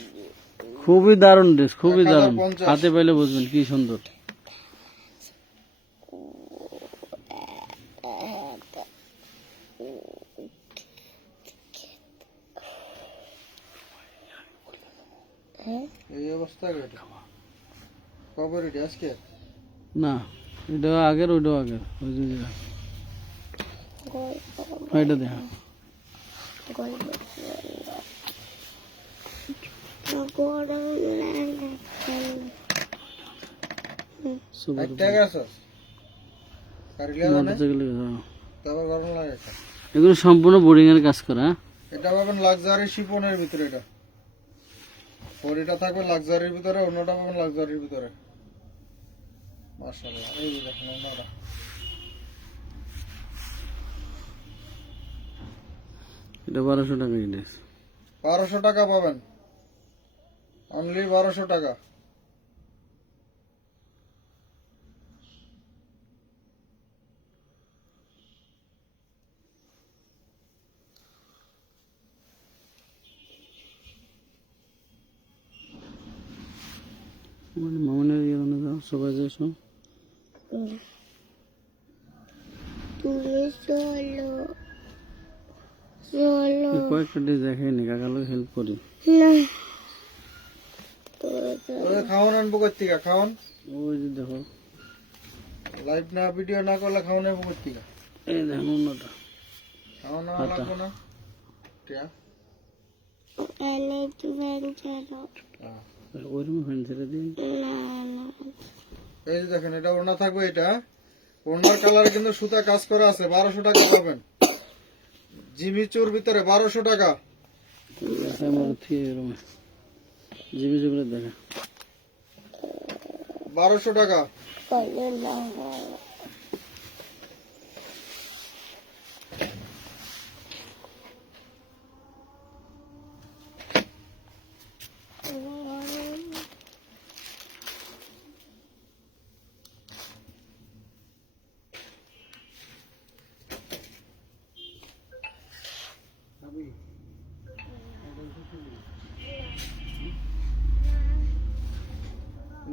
খুবই দারুণ ড্রেস, খুবই দারুণ। 1050 হাতে পাইলে বুঝবেন কি সুন্দর। এই অবস্থা এটা কবে রেডি আজকে? না, এটা আগের, ওইটাও আগের। ওই যে যেটা। ওইটা দেখা। সুপার একটা গেছে কারিলিয়া জানে মোটরসাইকেল। হ্যাঁ। তারপর গরম লাগে এগুলো সম্পূর্ণ বোর্ডিং এর কাজ করা। হ্যাঁ? এটা পাবেন লাক্সারি শিপনের ভিতরে। এটা বডিটা থাকবে লাক্সারির ভিতরে, অন্যটা পাবেন লাক্সারির ভিতরে। মাশাআল্লাহ, এই যে দেখেন অন্যটা এটা 1200 টাকা ড্রেস। 1200 টাকা পাবেন, অনলি 1200 টাকা। মানে মামনের ইয়ে মানে যাও, সবাই যাও সব। তুমি চলো চলো এই কয়েকটা ড্রেস দেখাইনি, কাকার লোক হেল্প করি। না ওই খাওয়ান আনবো কোথেকে? খাওয়ান ওই যে দেখো, লাইভ না ভিডিও না করলে খাওয়ান আনবো কোথেকে? এই দেখুন অন্যটা। খাওয়ান না আচ্ছা। লাগবে না টিয়া। এনে একটু ব্যাংক চলো হ্যাঁ। ওই রুমে ফ্যান ছেড়ে দিন। না না এই যে দেখেন এটা ওড়না থাকবে। এটা ওড়নার কালারে কিন্তু সুতা কাজ করা আছে। 1200 টাকা পাবেন জিমিচুর ভিতরে। 1200 টাকা। আমার থিয়ে রুমে জিবি জুগলে দেখা। 1200 টাকা। করো না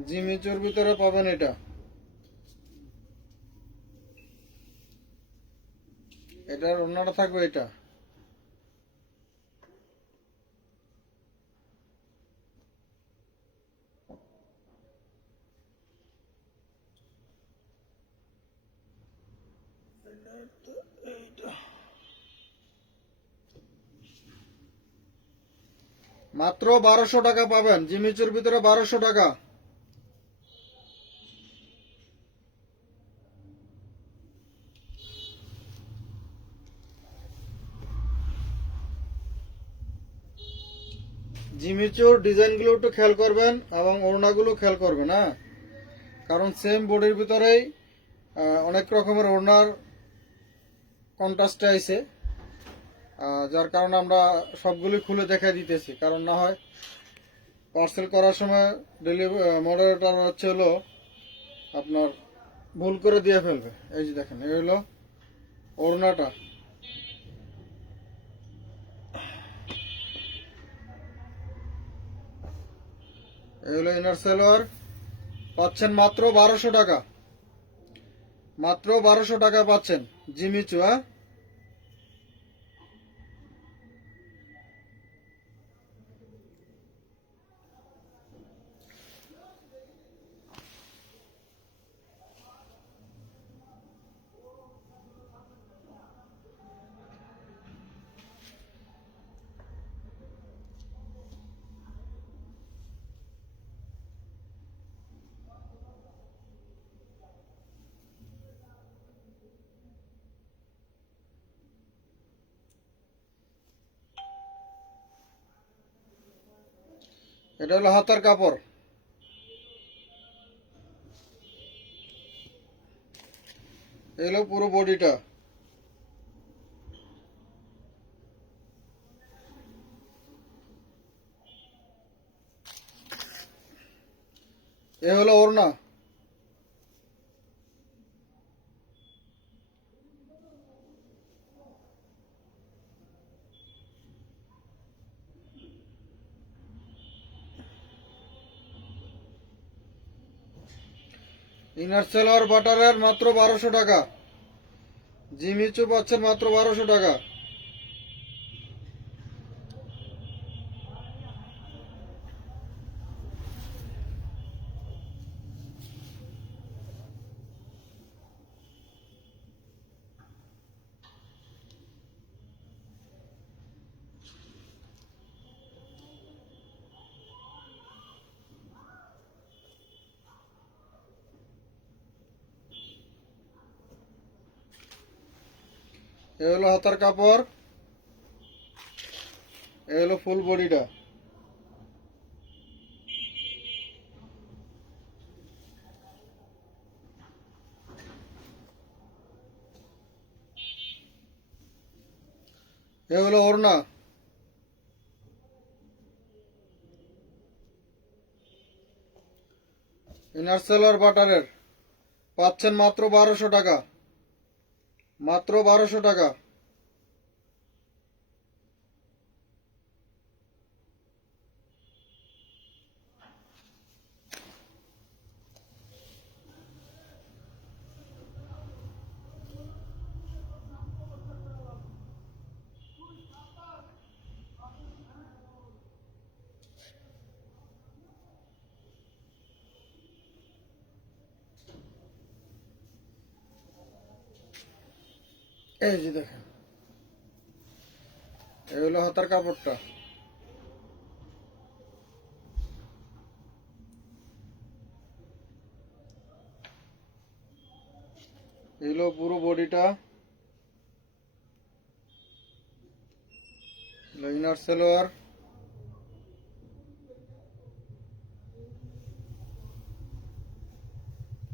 জিমিচুর ভিতরে পাবেন এটা। এটার ওড়নাটা থাকবে এটা। মাত্র 1200 টাকা পাবেন জিমিচুর ভিতরে। 1200 টাকা। জিমিচুর ডিজাইনগুলো একটু খেয়াল করবেন এবং ওড়নাগুলো খেয়াল করবেন। হ্যাঁ, কারণ সেম বডির ভিতরেই অনেক রকমের ওড়নার কন্ট্রাস্টে আইছে, যার কারণে আমরা সবগুলি খুলে দেখাই দিতেছি। কারণ না হয় পার্সেল করার সময় মডারেটর হচ্ছে হলো আপনার ভুল করে দিয়ে ফেলবে। এই যে দেখেন, এই হলো ওড়নাটা। এই হলো ইনার সালোয়ার। পাচ্ছেন মাত্র 1200 টাকা। মাত্র 1200 টাকা পাচ্ছেন জিমিচু। হ্যাঁ, এটা হলো হাতার কাপড়। এলো পুরো বডিটা। এ হলো ওড়না। ইনার সেলোয়ার বাটারের মাত্র 1200 টাকা। জিমিচু পাচ্ছেন মাত্র 1200 টাকা। এ হলো হাতার কাপড়, এ হলো ফুল বডিটা। এ হলো ওড়না। ইনার সেলোয়ার বাটারের পাচ্ছেন মাত্র 1200 টাকা। মাত্র 1200 টাকা। এই যে দেখেন, এই হলো হাতার কাপড়টা। এই হলো পুরো বডিটা। ইনার সালোয়ার,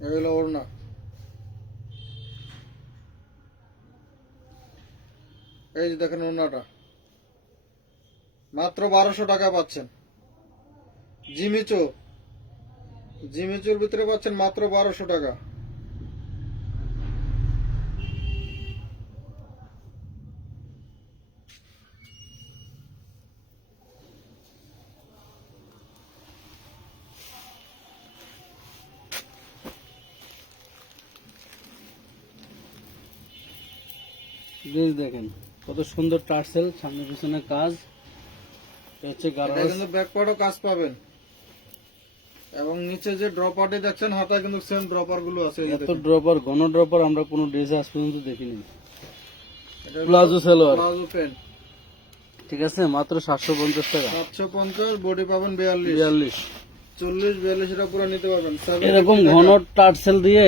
এই হলো ওড়না। এই যে দেখেন ওড়নাটা মাত্র 1200 টাকা পাচ্ছেন। জিমিচুর ভিতরে পাচ্ছেন মাত্র 1200 টাকা। ড্রেস দেখেন কত সুন্দর টার্সেল, সামনে পিছনে কাজ। এটা হচ্ছে এটা গার্মেন্টস। কিন্তু ব্যাকপার্টও কাজ পাবেন, এবং নিচে যে ড্রপারটি দেখছেন হাতায় কিন্তু সেম ড্রপার গুলো আছে। এই যে এত দেখেন। ড্রপার, ঘন ড্রপার আমরা কোনো ড্রেসে আজ পর্যন্ত দেখিনি। এটা হলো প্লাজো সালোয়ার, প্লাজো প্যান্ট, ঠিক আছে, মাত্র 750 টাকা। 750, বডি পাবেন 42, 42। 40, 42 এটা পুরো নিতে পারবেন। এরকম 750 ঘন টাকা। টার্সেল দিয়ে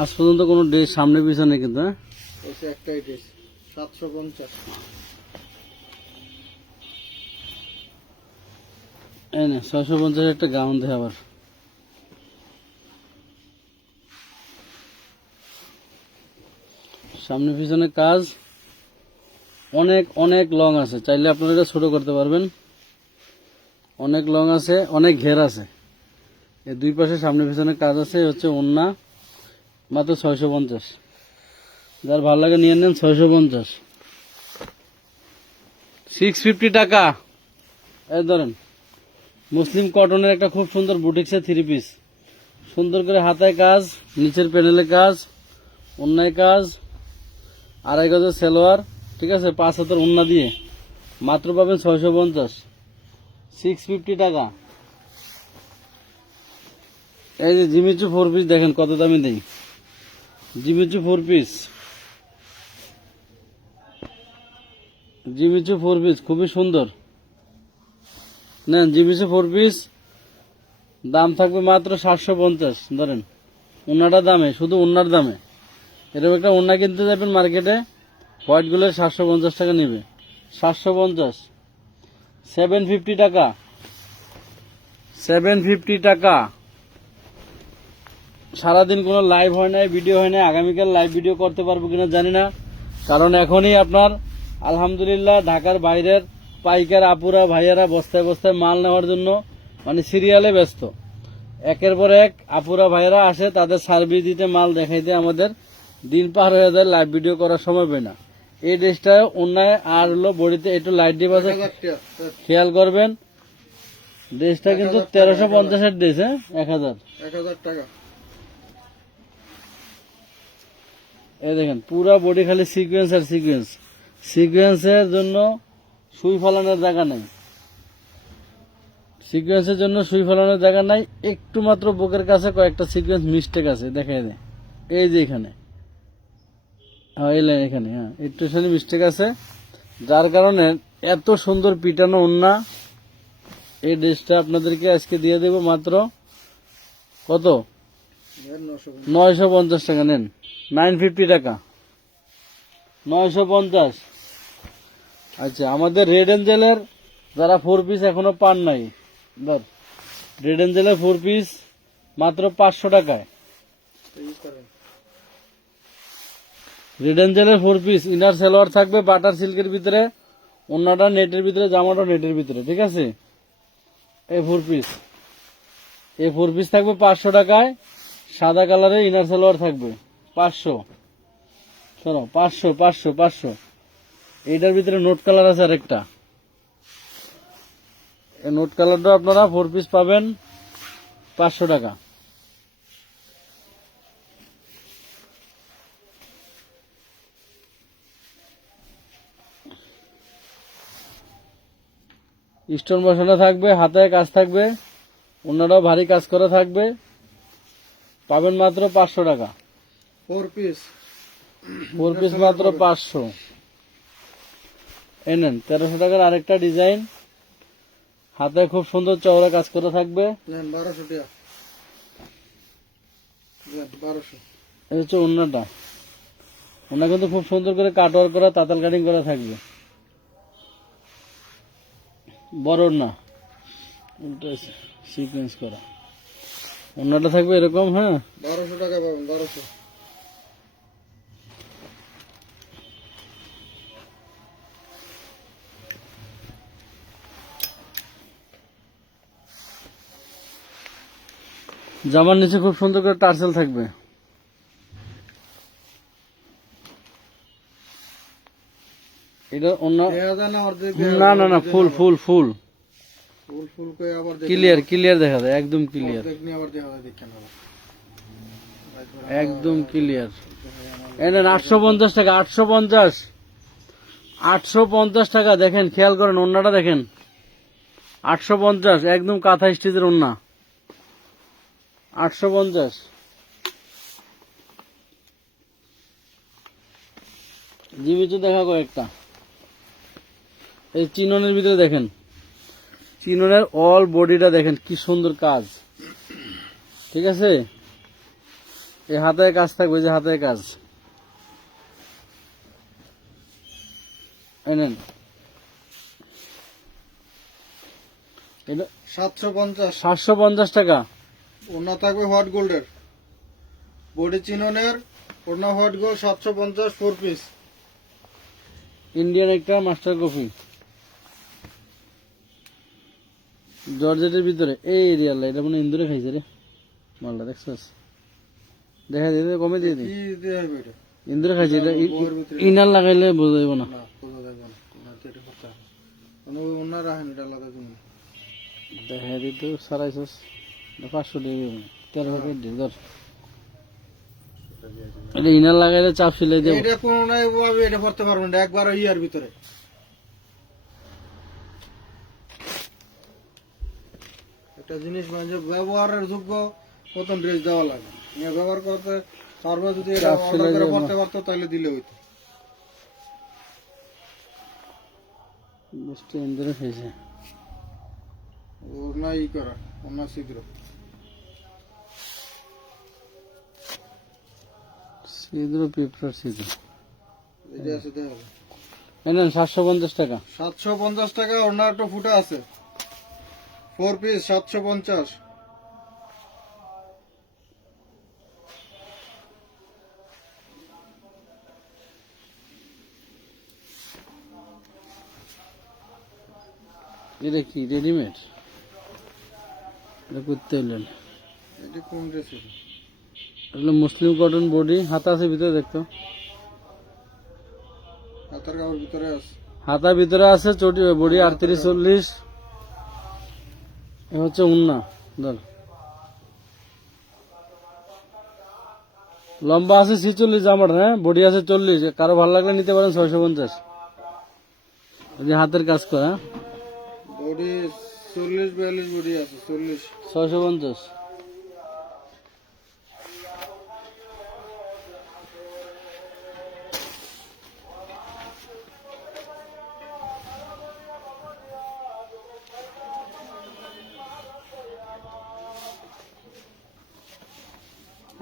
আজ পর্যন্ত কোনো ড্রেস সামনে পিছনে কিন্তু, হ্যাঁ? এই যে একটাই ড্রেস 750। এই না 650 একটা গাউন দেয় আবার। সামনে পিছনে কাজ, অনেক অনেক লং আছে, চাইলে আপনারা এটা ছোট করতে পারবেন। অনেক লং আছে, অনেক ঘের আছে। এই দুই পাশে সামনে পিছনে কাজ আছে। হচ্ছে ওন্না, মাত্র 650। যার ভালো লাগে নিয়ে নেন, 650। 650 টাকা। এই ধরেন মুসলিম কটনের একটা খুব সুন্দর বুটিক্সের 3 পিস, সুন্দর করে হাতায় কাজ, নিচের প্যানেলে কাজ, ওন্নায় কাজ, 2.5 গজের সালোয়ার, ঠিক আছে, 5 হাতের ওন্না দিয়ে মাত্র পাবেন 650। 650 টাকা। এই যে জিমিচু 4 পিস দেখেন কত দামি দেই। জিমিচু 4 পিস, জিমিচু 4 পিস খুবই সুন্দর। নেন জিমিচু 4 পিস, দাম থাকবে মাত্র 750। ধরেন ওন্নাটা দামে, শুধু ওন্নার দামে। এরকম একটা ওন্না কিনতে যাবেন মার্কেটে, হোয়াইট গুলো 750 টাকা নেবে। 750। 750 টাকা। 750 টাকা। সারাদিন কোনো লাইভ হয় নাই, ভিডিও হয় নাই। আগামীকাল লাইভ ভিডিও করতে পারবো কিনা জানি না, কারণ এখনই আপনার আলহামদুলিল্লাহ ঢাকার বাইরের পাইকার আপুরা ভাইয়ারা বস্তায় বস্তায় মাল নেওয়ার জন্য মানে সিরিয়ালে ব্যস্ত। একের পর এক আপুরা ভাইয়ারা আসে, তাদের সার্ভিস দিতে মাল দেখাইতে আমাদের দিন পার হয়ে যায়, লাইভ ভিডিও করার সময় পাই না। এই ড্রেসটা অন্যায় আর হলো বডিতে একটু লাইট ডিপ আছে, 1000 টাকা খেয়াল করবেন। ড্রেসটা কিন্তু 1350-এর ড্রেস, হ্যাঁ 1000। 1000 টাকা। এই দেখেন পুরা বডি খালি সিকোয়েন্স আর সিকোয়েন্স। সিকোয়েন্সের জন্য সুই ফলানোর জায়গা নাই, সিকোয়েন্সের জন্য সুই ফলানোর জায়গা নাই। একটু মাত্র বুকের কাছে কয়েকটা সিকোয়েন্স মিস্টেক আছে, দেখাই দেয়। এই যে এখানে, হ্যাঁ এই লাইন এখানে, হ্যাঁ একটু মিস্টেক আছে, যার কারণে এত সুন্দর পিটানো ওন্না। এই ড্রেসটা আপনাদেরকে আজকে দিয়ে দেব মাত্র কত? 950 টাকা। নেন 950 টাকা, 950। আচ্ছা, আমাদের রেড এঞ্জেলের যারা 4 পিস এখনো পান নাই, ধর রেড এঞ্জেলের 4 পিস মাত্র 500 টাকায়। রেড এঞ্জেলের 4 পিস ইনার সালোয়ার থাকবে বাটার সিল্কের ভিতরে, অন্যটা নেটের ভিতরে, জামাটা নেটের ভিতরে, ঠিক আছে? এই 4 পিস, এই 4 পিস থাকবে 500 টাকায়। সাদা কালারে ইনার সালোয়ার থাকবে 500। শোনো, 500 500 500। এইটার ভিতরে নোট কালার আছে আরেকটা, এই নোট কালারটা আপনারা 4 পিস পাবেন 500 টাকা। স্টোন বসানো থাকবে, হাতে কাজ থাকবে, অন্যরাও ভারী কাজ করা থাকবে, পাবেন মাত্র 500 টাকা। 4 পিস 4 পিস মাত্র 500। এই নেন 1300 টাকার আরেকটা ডিজাইন, হাতে খুব সুন্দর চওড়া কাজ করা থাকবে। নেন 1200 টাকা। নেন 1200। এই হচ্ছে অন্যটা, ওনা কিন্তু খুব সুন্দর করে কাটওয়ার করা, তাতাল কাটিং করা থাকবে, বড় না, উল্টো সিকোয়েন্স করা। অন্যটা থাকবে এরকম, হ্যাঁ 1200 টাকা পাবেন। 1200। জামার নিচে খুব সুন্দর করে টার্সেল থাকবে। এটা অন্য, দেয়া যায় না অর্ধেক? না না না, ফুল ফুল ফুল ফুল ফুল করে আবার দেখেন। ক্লিয়ার ক্লিয়ার দেখা যায়, একদম ক্লিয়ার, অর্ধেক নিয়ে আবার দেখা যায়, দেখেন আবার। একদম ক্লিয়ার। এনেন 850 টাকা, 850 850 টাকা। দেখেন, খেয়াল করেন ওন্নাটা দেখেন, 850 একদম কাঁথা স্টিচের ওন্না, 850। জীবিত দেখা কয়েকটা। এই চিননের ভিতরে দেখেন, চিননের অল বডিটা দেখেন কি সুন্দর কাজ, ঠিক আছে? এই হাতে কাজ থাকবে, যে হাতে কাজ। এনেন এটা 750। 750 টাকা। ওনা থাকবে হোয়াইট গোল্ডের, বডি চিননের, ওনা হোয়াইট গোল্ড, 750 4 পিস। ইন্ডিয়ান একটা মাস্টার কফি, জর্জেটের ভিতরে। এই রিয়াল এটা মানে ইন্দুরে খাইছে রে মালটা, দেখছস? দেখা দিয়ে কমে দিয়ে দিই, কি দেয়া হবে এটা? ইন্দুরে খাইছে এটা। বউয়ের ভিতরে। ইনার লাগাইলে বোঝা যাবে না। না বোঝা যাবে না, ওনার তো এটা করতে হবে। ওনা রাখেন, এটা আলাদা জিনিস। দেখা দিই তো সারাইছস 500 টাকা, 13 টাকা দিয়ে ধর। এটা ইনার লাগাইলে চাপ সিলাই দেবো। এটা কোন নাই ভাবে এটা করতে পারবেন না, একবার ইয়ার ভিতরে। একটা জিনিস মানে যে ব্যবহারের যোগ্য প্রথম ড্রেস দেওয়া লাগে, নিয়ে ব্যবহার করতে পারবে। যদি এটা চাপ অর্ডার সিলাই করে দেবো। করতে পারতো তাহলে দিলে হইতো। বৃষ্টি ইন্দুরে খাইছে। ওর না ই করা, ওনা ছিদ্র। ছিদ্র পিঁপড়ার ছিদ্র। এটা আছে দেখা যায়। এনেন 750 টাকা। 750 টাকা। ওনা একটা ফুটা আছে 4 পিস 750। এটা কি রেডিমেড? এটা করতে হলেন এটা কোন ড্রেস? এগুলো মুসলিম কটন বডি, হাতা আছে ভিতরে দেখতো, হাতার কাপড় ভিতরে আছে। হাতা ভিতরে আছে, চটি বডি 38-40। এ হচ্ছে উন্না ধর, লম্বা আছে 46 জামার, হ্যাঁ বডি আছে 40। কারো ভালো লাগলে নিতে পারেন 650। এই যে হাতের কাজ করা, বডি 40-42 বডি আছে, 40। 650।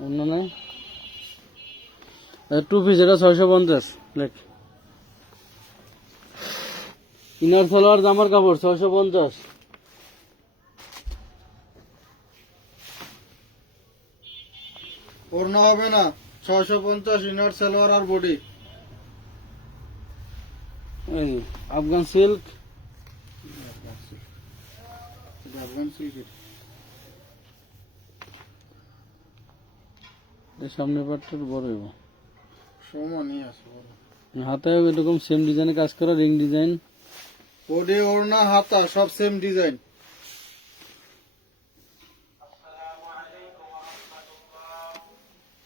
অন্য নাই, 2 পিস, এটা 650। লেখ ইনার সালোয়ার জামার কাপড় 650। ওড়না হবে না, 650 ইনার সালোয়ার আর বডি। এই যে আফগান সিল্ক, আফগান সিল্কের এর সামনের পার্টটা বড় হইব, সমানই আছে। হাতে এরকম সেম ডিজাইনে কাজ করা, রিং ডিজাইন। বডি ওড়না হাতা সব সেম ডিজাইন।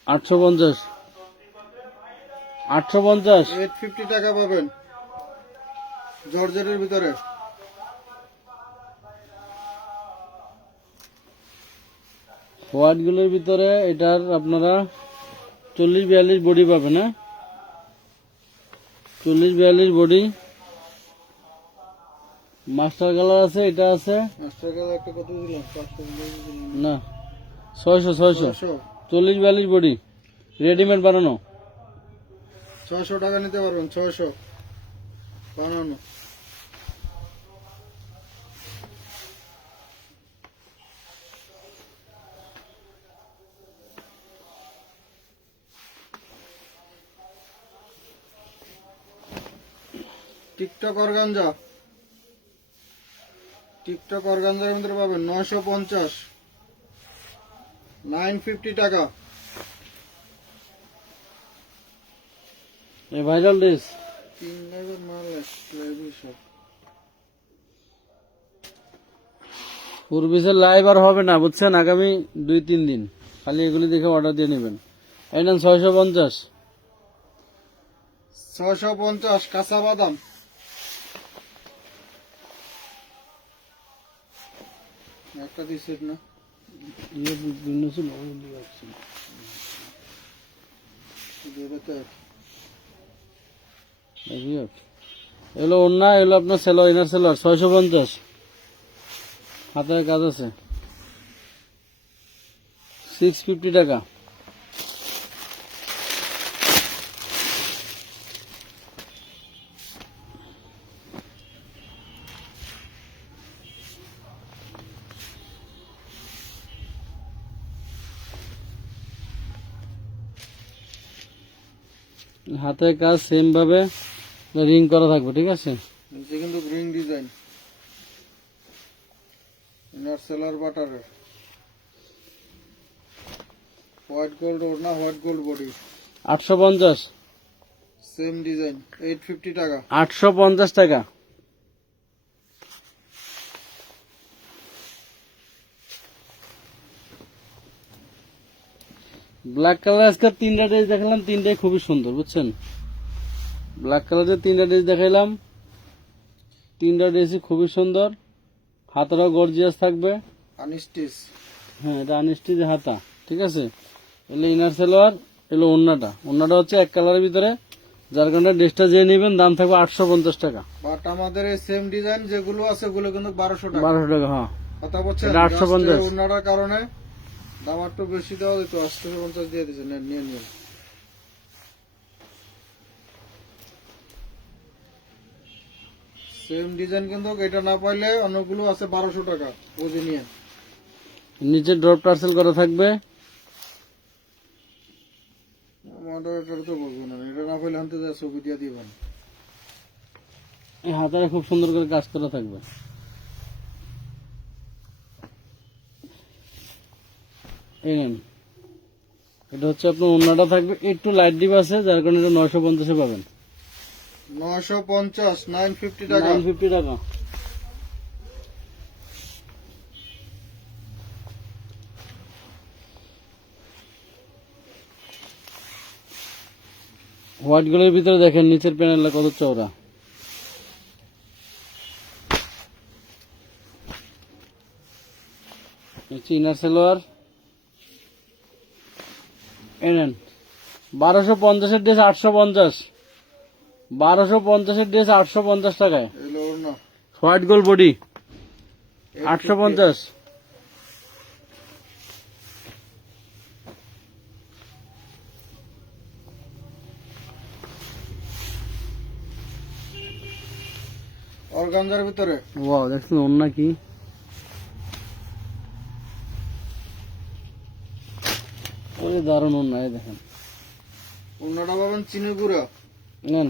আটশো পঞ্চাশ 850 টাকা পাবেন, জর্জেটের ভিতরে। হোয়াইট গুলোর ভিতরে এটার আপনারা 40-42 বডি পাবেন, হ্যাঁ 40-42 বডি। মাস্টার কালার আছে, এটা আছে মাস্টার কালার একটা কত দিলাম? 500 দিলাম না, 600 40-42 বডি, রেডিমেড বানানো। 600 টাকা নিতে পারবেন, 600 বানানো। টিকটক অর্গানজা, টিকটক অর্গানজার ভিতরে পাবেন 950, 950 টাকা। এই ভাইরাল ড্রেস 3 লাখের মাল আসলে সব। পূর্বিসের লাইভ আর হবে না বুঝছেন, আগামী 2-3 দিন খালি এগুলি দেখে অর্ডার দিয়ে নেবেন। এই নেন 650। 650 কাঁচা বাদাম, একটা দিছিস না? দুটোতে এগুলো অন্য, এগুলো আপনার সেলোয়ার, ইনার সেলোয়ার 650, হাতের কাজ আছে 650 টাকা। হাতের কাজ সেম ভাবে রিং করা থাকবে, ঠিক আছে। নিচে কিন্তু গ্রিন ডিজাইন, ইনার সেলার বাটারের, হোয়াইট গোল্ড ওড়না, white gold body, 850 same design, 850 টাকা। 850 টাকা। ব্ল্যাক কালার আজকে 3টা ড্রেস দেখালাম, 3টাই খুবই সুন্দর বুঝছেন। ব্ল্যাক কালারের 3টা ড্রেস দেখাইলাম, 3টা ড্রেসই খুবই সুন্দর, হাতাটাও গর্জিয়াস থাকবে। আনস্টিচ, হ্যাঁ এটা আনস্টিচ হাতা, ঠিক আছে। এগুলো ইনার সালোয়ার, এগুলো ওন্নাটা হচ্ছে এক কালারের ভিতরে, যার কারণে ড্রেসটা যে নেবেন দাম থাকবে 850 টাকা। বাট আমাদের এই সেম ডিজাইন যেগুলো আছে ওগুলো কিন্তু 1200 টাকা। 1200 টাকা, হ্যাঁ কথা বলছেন, এটা 850। ওড়নাটার কারণে দাম একটু বেশি দেওয়া যেত, 850 দিয়ে দিচ্ছে। নিয়ে নিয়ে সেম ডিজাইন, কিন্তু এটা না পাইলে অন্যগুলো আছে 1200 টাকা, বুঝে নিয়ে। নিচে ড্রপ টার্সেল করা থাকবে। আমাদের এটা তো বলবো না, এটা না পাইলে হাতে যা ছবি দিয়ে দিবেন। এই হাতায় খুব সুন্দর করে কাজ করা থাকবে। এই নেন, এটা হচ্ছে আপনার ওন্নাটা থাকবে একটু লাইট ডিপ আছে, যার কারণে এটা 950-এ পাবেন। 950, 950 টাকা। 950 টাকা। হোয়াইট গুলোর ভিতরে দেখেন নিচের প্যানেলটা কত চওড়া। ইনার সালোয়ার এনেন 1250-এর ড্রেস 850, 1250-এর ড্রেস 850 টাকায়। এলো না, হোয়াইট গোল বডি 850। অর্গানজার ভিতরে ওয়াও, দেখছেন ওন্না কি ওরে দারুণ ওন্না, এই দেখেন। অন্যটা পাবেন চিনিগুড়া, নেন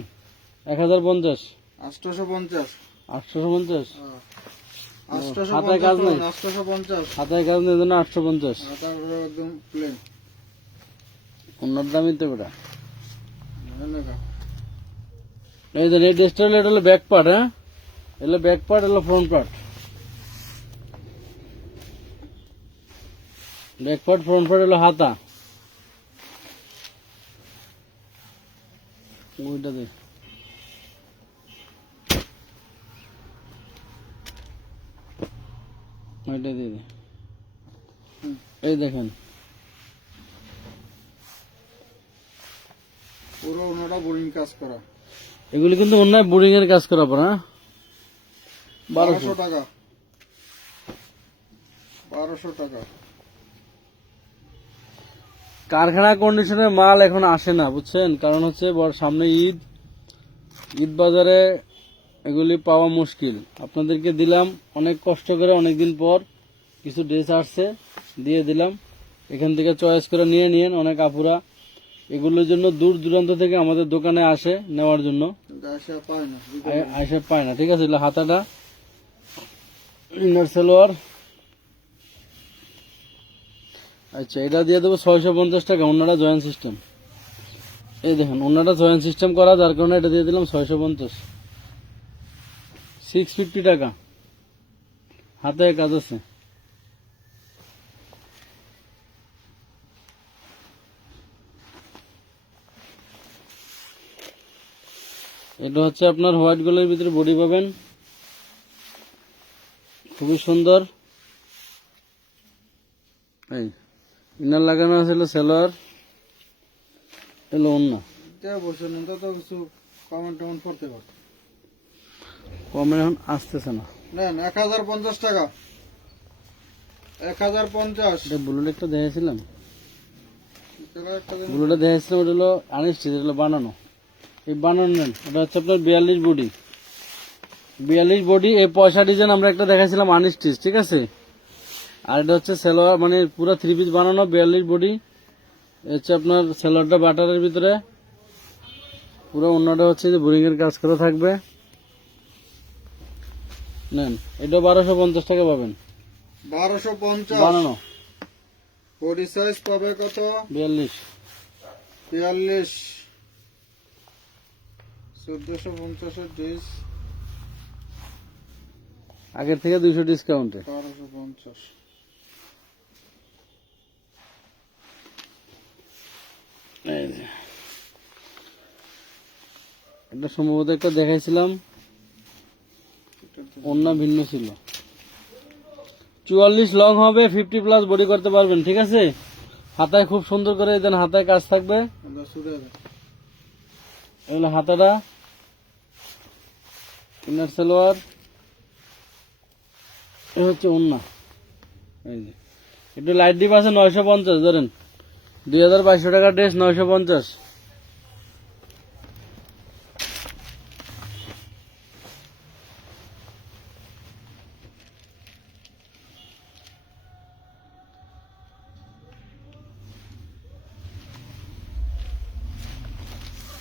1050, 850, 850। হ্যাঁ, হাতায় কাজ নাই। 850, হাতায় কাজ নেই জন্য 850। তারপরে একদম প্লেন। ওন্নার দামই তো বেটা। এই দেন, এই ড্রেসটা হলো, এটা হলো ব্যাক পার্ট। হ্যাঁ, এগুলো ব্যাক পার্ট, এগুলো front part. Back part, front part হলো হাতা। ওইটা দে, ওইটা দিয়ে দে। এই দেখেন, পুরো অন্যটা বোরিং কাজ করা। এগুলি কিন্তু অন্যায় বোরিং এর কাজ করা পড়া। 1200 টাকা, 1200 টাকা। কারখানা কন্ডিশনের মাল এখন আসে না, বুঝছেন, কারণ হচ্ছে সামনে ঈদ, ঈদ বাজারে এগুলি পাওয়া মুশকিল। আপনাদেরকে দিলাম অনেক কষ্ট করে, অনেকদিন পর কিছু ড্রেস আসছে, দিয়ে দিলাম। এখান থেকে চয়েস করে নিয়ে নিন। অনেক আপুরা এগুলোর জন্য দূর দূরান্ত থেকে আমাদের দোকানে আসে নেওয়ার জন্য, কিন্তু আসা পায় না। আইসা পায় না। ঠিক আছে, এগুলো হাতাটা, ইনার সালোয়ার। আচ্ছা, এটা দিয়ে দেবো 650 টাকা। অন্যটা জয়েন্ট সিস্টেম, এই দেখেন অন্যটা জয়েন্ট সিস্টেম করা, যার কারণে এটা দিয়ে দিলাম 650। 650 টাকা, হাতে কাজ আছে। এটা হচ্ছে আপনার হোয়াইট গোলের ভিতরে বডি পাবেন, খুবই সুন্দর। এই ইনার লাগানো আছে, হলো সালোয়ার, এলো ওন্না। বসে নেন তো কিছু কমেন্ট টমেন্ট করতে পারো। কমে এখন আসতেছে না। নেন 1050 টাকা, 1050। এটা ব্লুটা একটা দেখেছিলাম, ব্লুটা দেখেছিলাম, ওটা হলো আনস্টিচ, এটা হলো বানানো। এই বানানো নেন, এটা হচ্ছে আপনার 42 বডি, 42 বডি। এই পয়সা ডিজাইন আমরা একটা দেখাইছিলাম আনস্টিচ, ঠিক আছে। আর এটা হচ্ছে সালোয়ার, মানে পুরো 3 পিস বানানো, 42 বডি। হচ্ছে আপনার সালোয়ারটা বাটারের ভিতরে, পুরো অন্যটা হচ্ছে যে বোরিং এর কাজ করা থাকবে। নেন, এটা 1250 টাকা পাবেন, 1250 বানানো। বডি সাইজ পাবে কত? 42, 42, 1450 এর ড্রেস, আগের থেকে 200 ডিসকাউন্টে। 1250। এই যে, এটা সম্ভবত একটা দেখাইছিলাম, অন্য ভিন্ন ছিল। 44 লং হবে, 50 প্লাস বডি করতে পারবেন, ঠিক আছে। হাতায় খুব সুন্দর করে দেন, হাতায় কাজ থাকবে। আমরা শুরু হবে। এগুলো হাতাটা, ইনার সালোয়ার, এ হচ্ছে ওন্না। এই যে একটু লাইট ডিপ আছে, 950 ধরেন, 2200 টাকার ড্রেস 950।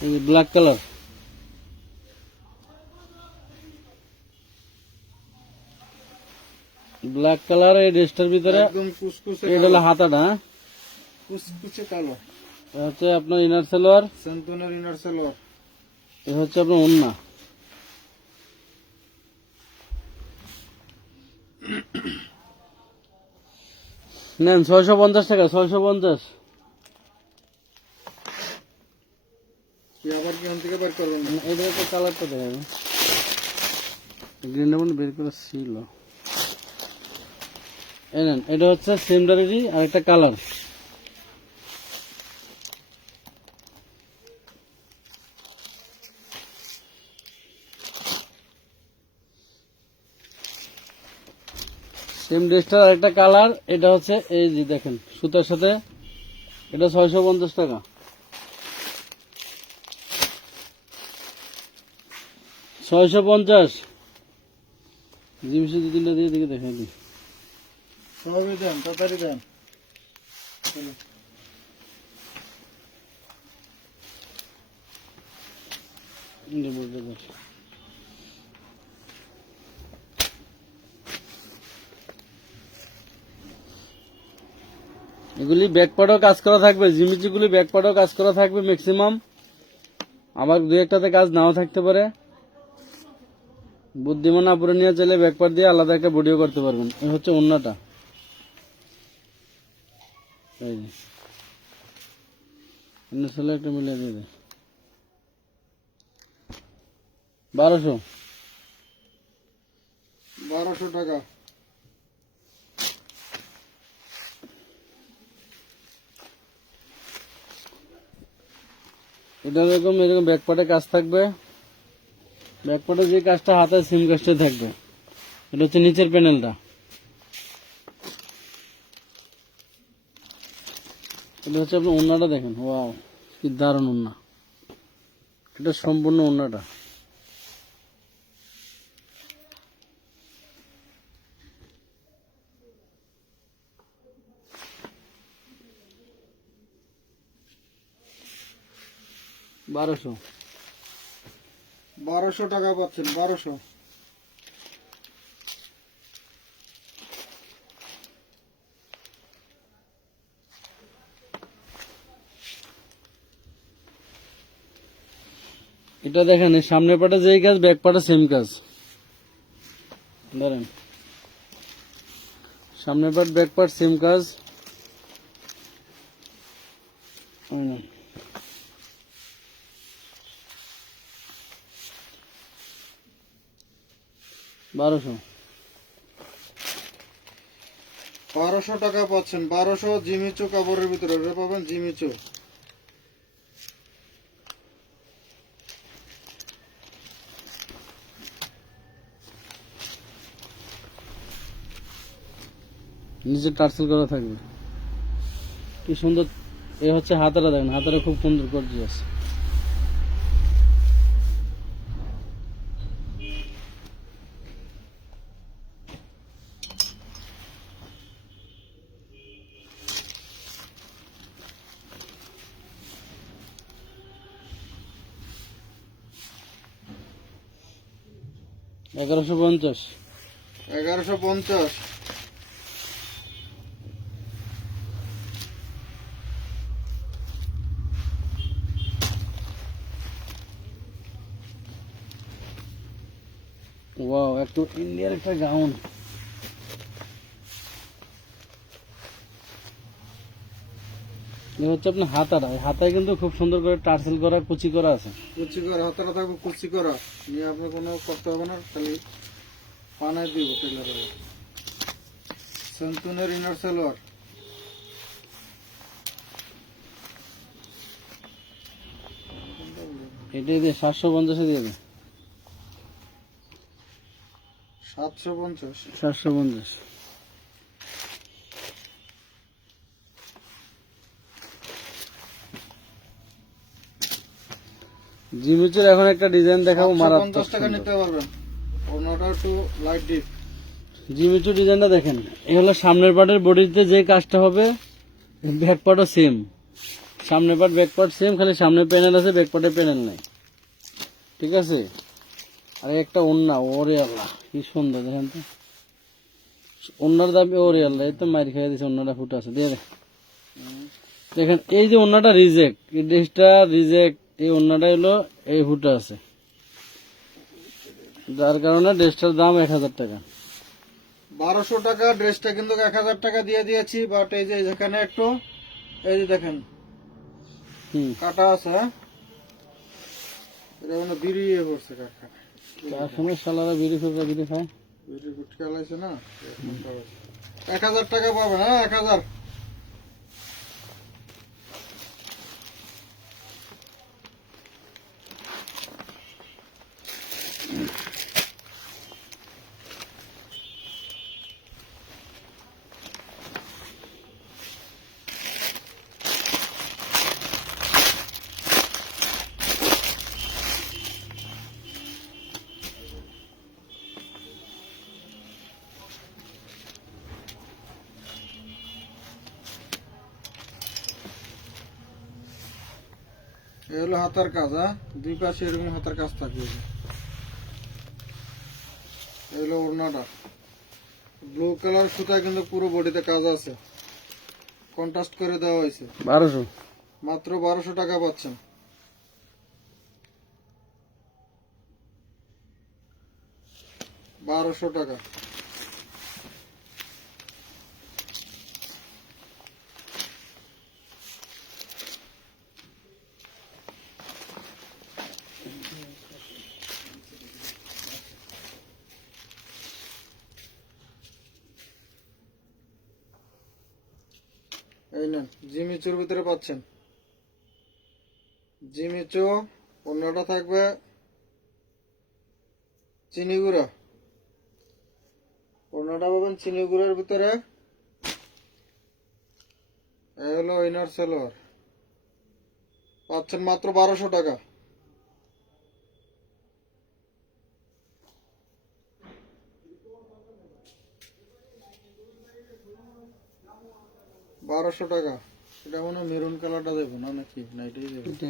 এই ব্ল্যাক কালার, ব্ল্যাক কালার, এই ড্রেসটার ভিতরে একদম কুসকুসে এটা হলো হাতাটা। হ্যাঁ, কুচকুচে কালো, এটা হচ্ছে আপনার ইনার সালোয়ার, সেন্টুনের ইনার সালোয়ার। এটা হচ্ছে আপনার ওন্না। নেন 650 টাকা, 650। কি আবার কি ওখান থেকে বের করবেন না? এটা একটা কালারটা দেখাবে, গ্রিনের মধ্যে বের করে ছিল। এই নেন, এটা হচ্ছে সিমডারেরই আর একটা কালার। সেম ড্রেসটার আরেকটা কালার। এটা হচ্ছে এই যে দেখেন সুতার সাথে, এটা 650 টাকা। 650। জিমসি 2-3টা দিয়ে দিকে দেখাই দিই। সবই দেন, তাড়াতাড়ি দেন। চলো। এই যে বলতে পারছি। এগুলি ব্যাকপার্টও কাজ করা থাকবে, জিমিচিগুলি ব্যাকপার্টও কাজ করা থাকবে ম্যাক্সিমাম। আবার দুই একটাতে কাজ নাও থাকতে পারে। বুদ্ধিমান আপুরে নিয়ে চাইলে ব্যাকপার্ট দিয়ে আলাদা একটা ভিডিও করতে পারবেন। এই হচ্ছে ওন্নাটা। এই যে অন্য ছেলে একটা মিলিয়ে দিয়ে দেয় 1200। 1200 টাকা। এটা এরকম এরকম ব্যাকপার্টে কাজ থাকবে। ব্যাকপার্টে যে কাজটা হাতে সিম কাজটা থাকবে। এটা হচ্ছে নিচের প্যানেলটা। এটা হচ্ছে আপনি ওন্নাটা দেখেন, ওয়াও কি দারুণ ওন্না। এটা সম্পূর্ণ ওন্নাটা। বারোশো। 1200 টাকা পাচ্ছেন, 1200। এটা দেখেন এই সামনের পাটে যেই কাজ ব্যাক পাটে সেম কাজ। ধরেন সামনের পাট ব্যাক পাট সেম কাজ। ওই না। 1200। 1200 টাকা পাচ্ছেন, 1200 জিমিচু কাপড়ের ভিতরে। এটা পাবেন জিমিচু। নিচে টার্সেল করা থাকবে, কি সুন্দর। এ হচ্ছে হাতারা, দেখেন হাতারা খুব সুন্দর গর্জিয়াস। এগারোশো 1150। ওয়াও, একটু ইন্ডিয়ার একটা গাউন। হচ্ছে আপনার হাতাটা, হাতায় কিন্তু খুব সুন্দর করে টার্সেল করা কুচি করা আছে। কুচি করা হাতাটা থাকবে, কুচি করা নিয়ে আপনি কোনো করতে হবে না, খালি পানায় দিব টেলারে। সেন্টুনের ইনার সালোয়ার। এটাই দিয়ে 750 দিয়ে দেয়। 750। 750। জিমিচুর এখন একটা ডিজাইন দেখাবো, 750 মারাত্মক টাকা সুন্দর। নিতে পারবেন। ওনাটা একটু লাইট ডিপ। জিমিচু ডিজাইনটা দেখেন, এই হলো সামনের পার্টের বডিতে যে কাজটা হবে, ব্যাক পার্টও সেম। সামনের পার্ট ব্যাক পার্ট সেম, খালি সামনের প্যানেল আছে, ব্যাক পার্টের প্যানেল নাই। ঠিক আছে। আর একটা ওন্না, ওরে আল্লাহ কি সুন্দর দেখেন তো। ওন্নার দাবি ওরে আল্লাহ, এই তো মাইর খেয়ে দিচ্ছে, ওন্নাটা ফুটে আছে দিয়ে দেখ। দেখেন এই যে ওন্নাটা রিজেক্ট, এই ড্রেসটা রিজেক্ট, এই ওন্নাটা হলো এই ফুটা আছে, যার কারণে ড্রেসটার দাম 1000 টাকা। 1200 টাকা ড্রেসটা কিন্তু 1000 টাকা দিয়ে দিয়েছি। বাট এই যে এখানে একটু এই যে দেখেন কাটা আছে, হ্যাঁ? এটা মানে বিড়িয়ে পড়ছে কারখানা, কারখানার শালারা বিড়ি ফুটকা বিড়ি খায়। বিড়ি গুটকা লাইছে না। 1000 টাকা পাবেন, হ্যাঁ 1000। এই হলো হাতার কাজ, হ্যাঁ দুই পাশে এরকম হাতার কাজ থাকবে। এই হলো ওড়নাটা, ব্লু কালার সুতা, কিন্তু পুরো বডিতে কাজ আছে, কন্ট্রাস্ট করে দেওয়া হয়েছে। 1200। মাত্র 1200 টাকা পাচ্ছেন। টাকা। এই নেন, জিমিচুর ভিতরে পাচ্ছেন। জিমিচু, অন্যটা থাকবে চিনি গুঁড়া, অন্যটা পাবেন চিনি গুঁড়ার ভিতরে। এই হলো ইনার সালোয়ার, পাচ্ছেন মাত্র 1200 টাকা। 1200 টাকা। এটা মনে হয় মেরুন কালারটা দেবো না, নাকি না এটাই দেবো? এটা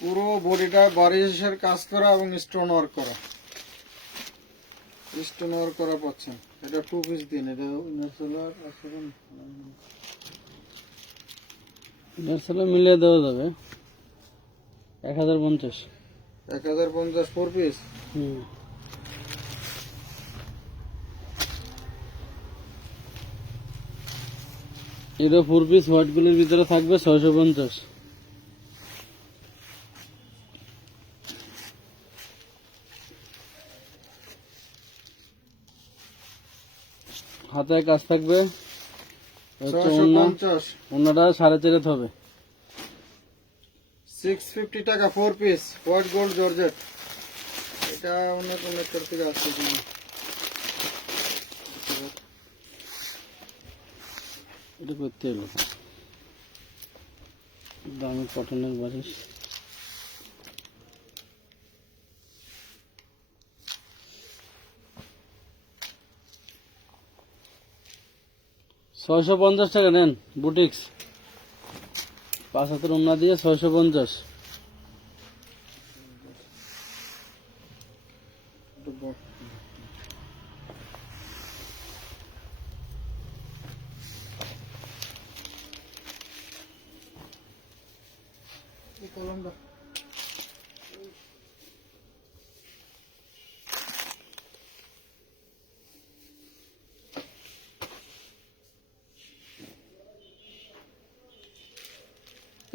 পুরো বডিটা বারিশের কাজ করা এবং স্টোন ওয়ার্ক করা, স্টোন ওয়ার্ক করা পাচ্ছেন। এটা 2 পিস দিন, এটা ইনার সালোয়ার আসলে এর সাথে মিলিয়ে দেওয়া যাবে 1050। 1050 4 পিস। এটা 4 পিস হোয়াইট গুলির ভিতরে থাকবে 650। হাতায় কাজ থাকবে, হচ্ছে 650। ওনাটা 4.5 হবে। 650 টাকা 4 পিস হোয়াইট গোল্ড জর্জেট। এটা অনেক থেকে আসছে কিনা। এটা করতে হলো দামি কটনের বারিশ। $650 টাকা নেন, বুটিক্স 5 হাতের ওড়না দিয়ে 650। এই কলমটা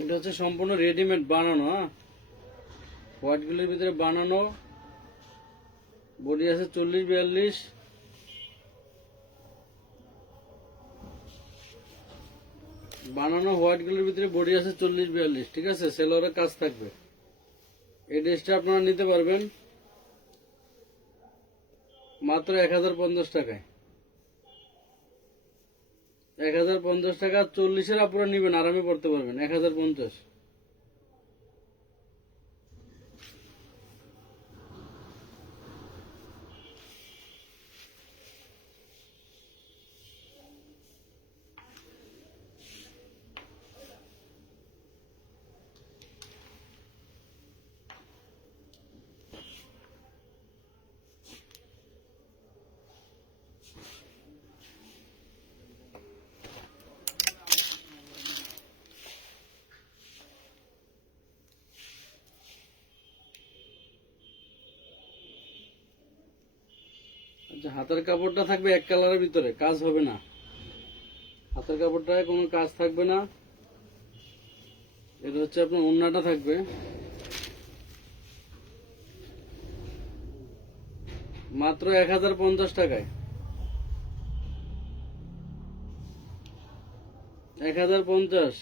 এটা হচ্ছে সম্পূর্ণ রেডিমেড বানানো, হ্যাঁ হোয়াইট গুলির ভিতরে বানানো, বডি আছে 40-42, বানানো হোয়াইট গুলির ভিতরে বডি আছে 40-42, ঠিক আছে। সেলোয়ারের কাজ থাকবে। এই ড্রেসটা আপনারা নিতে পারবেন মাত্র 1050 টাকায়। 1050 টাকা 40-এর আপনারা নিবেন, আরামে পড়তে পারবেন। 1050। হাতের কাপড়টা থাকবে এক কালারের ভিতরে, কাজ হবে না। হাতের কাপড়টায় কোনো কাজ থাকবে না। এটা হচ্ছে আপনার ওড়নাটা থাকবে মাত্র 1050 টাকায়। 1050।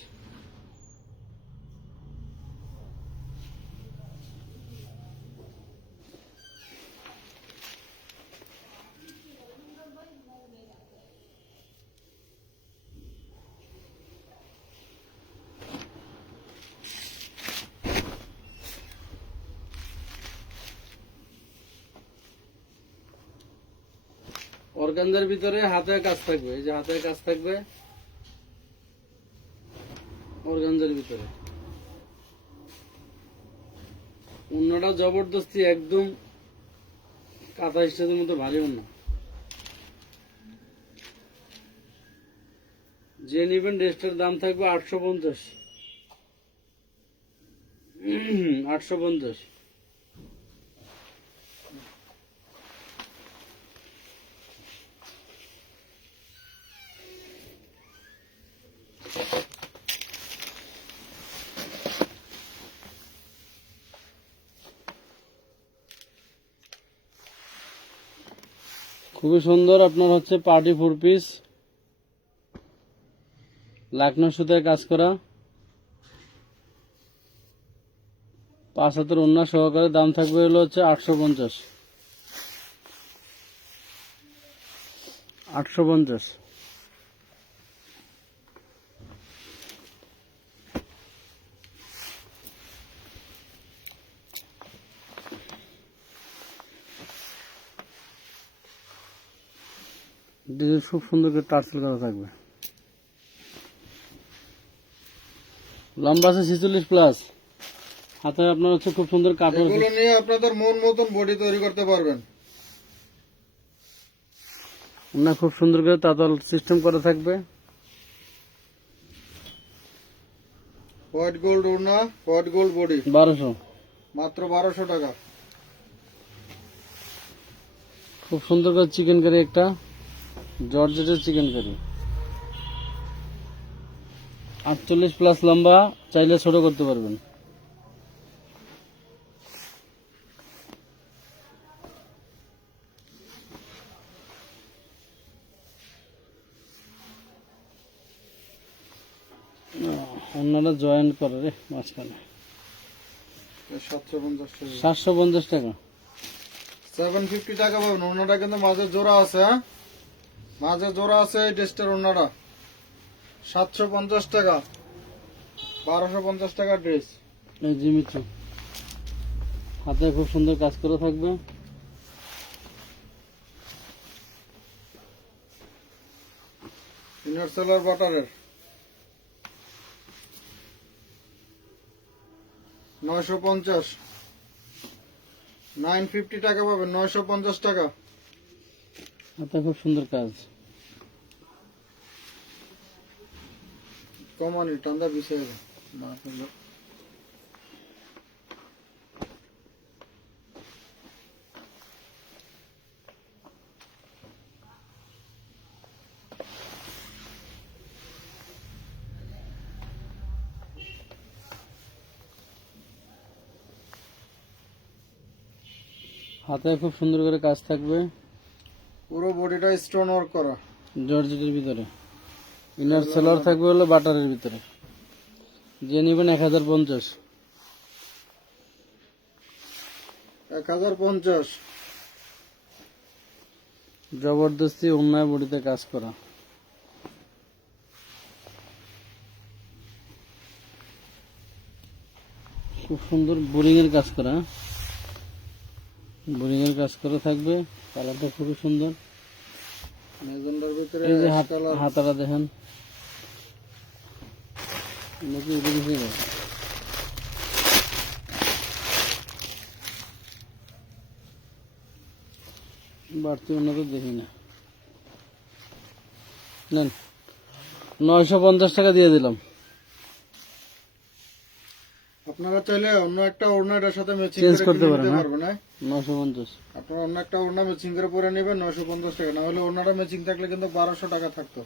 অর্গানজার ভিতরে হাতের কাজ থাকবে, এই যে হাতের কাজ থাকবে অর্গানজার ভিতরে। অন্যটা জবরদস্তি একদম কাঁথা স্টেজের মতো ভারী অন্য। যে নিবেন ড্রেসটার দাম থাকবে 850। 850। খুবই সুন্দর আপনার হচ্ছে পার্টি 4 পিস, লাকনো সুতায় কাজ করা, 5 হাতের ওড়না সহকারে। দাম থাকবে হলো হচ্ছে 850। 850। ডিজাইন খুব সুন্দর করে টার্সেল করা থাকবে। লম্বা আছে 46 প্লাস। হাতে আপনার হচ্ছে খুব সুন্দর কাপড়। এগুলো নিয়ে আপনাদের মন মতন বডি তৈরি করতে পারবেন। না, খুব সুন্দর করে তাঁতল সিস্টেম করা থাকবে। হোয়াইট গোল্ড ওড়না, হোয়াইট গোল্ড বডি, 1200। মাত্র 1200 টাকা। খুব সুন্দর করে চিকেন কারি, একটা জর্জেটের চিকেন কারি, 48 প্লাস লম্বা, চাইলে ছোট করতে পারবেন। অন্যটা জয়েন্ট করে রে মাঝখানে। 750 টাকা। 750 টাকা। 750 টাকা পাবেন। ওড়নাটা কিন্তু মাঝে জোড়া আছে, হ্যাঁ মাঝে জোড়া আছে এই ড্রেসটার ওড়নাটা। 750 টাকা। 1250 টাকা ড্রেস। এই জিমিচু হাতে খুব সুন্দর কাজ করে থাকবে। ইনার সেলার বাটারের 950। 950 টাকা পাবেন। 950 টাকা। হাতে খুব সুন্দর কাজ। কমানি টান্দা বিষয় না। হাতে খুব সুন্দর করে কাজ থাকবে, পুরো বডিটা স্টোন ওয়ার্ক করা, জর্জেটের ভিতরে। ইনার সেলার থাকবে হলো বাটারের ভিতরে। যে নিবেন 1050। 1050। জবরদস্তি অন্যায় বডিতে কাজ করা। খুব সুন্দর বোরিং এর কাজ করা, বোরিং এর কাজ করা থাকবে। কালারটা খুবই সুন্দর। মেজেন্ডার ভিতরে এই যে অ্যাশ কালার। হাতাটা দেখেন নাকি উঠে গেছে গো? বাড়তি অন্য তো দেখি না। নেন, 950 টাকা দিয়ে দিলাম। আপনারা চাইলে অন্য একটা ওড়না এটার সাথে ম্যাচিং Change করে করতে কিনে পারেন, নিতে হ্যাঁ? পারবেন, হ্যাঁ? 950। আপনারা অন্য একটা ওড়না ম্যাচিং করে পরে নেবেন 950 টাকা। না হলে ওড়নাটা ম্যাচিং থাকলে কিন্তু 1200 টাকা থাকতো।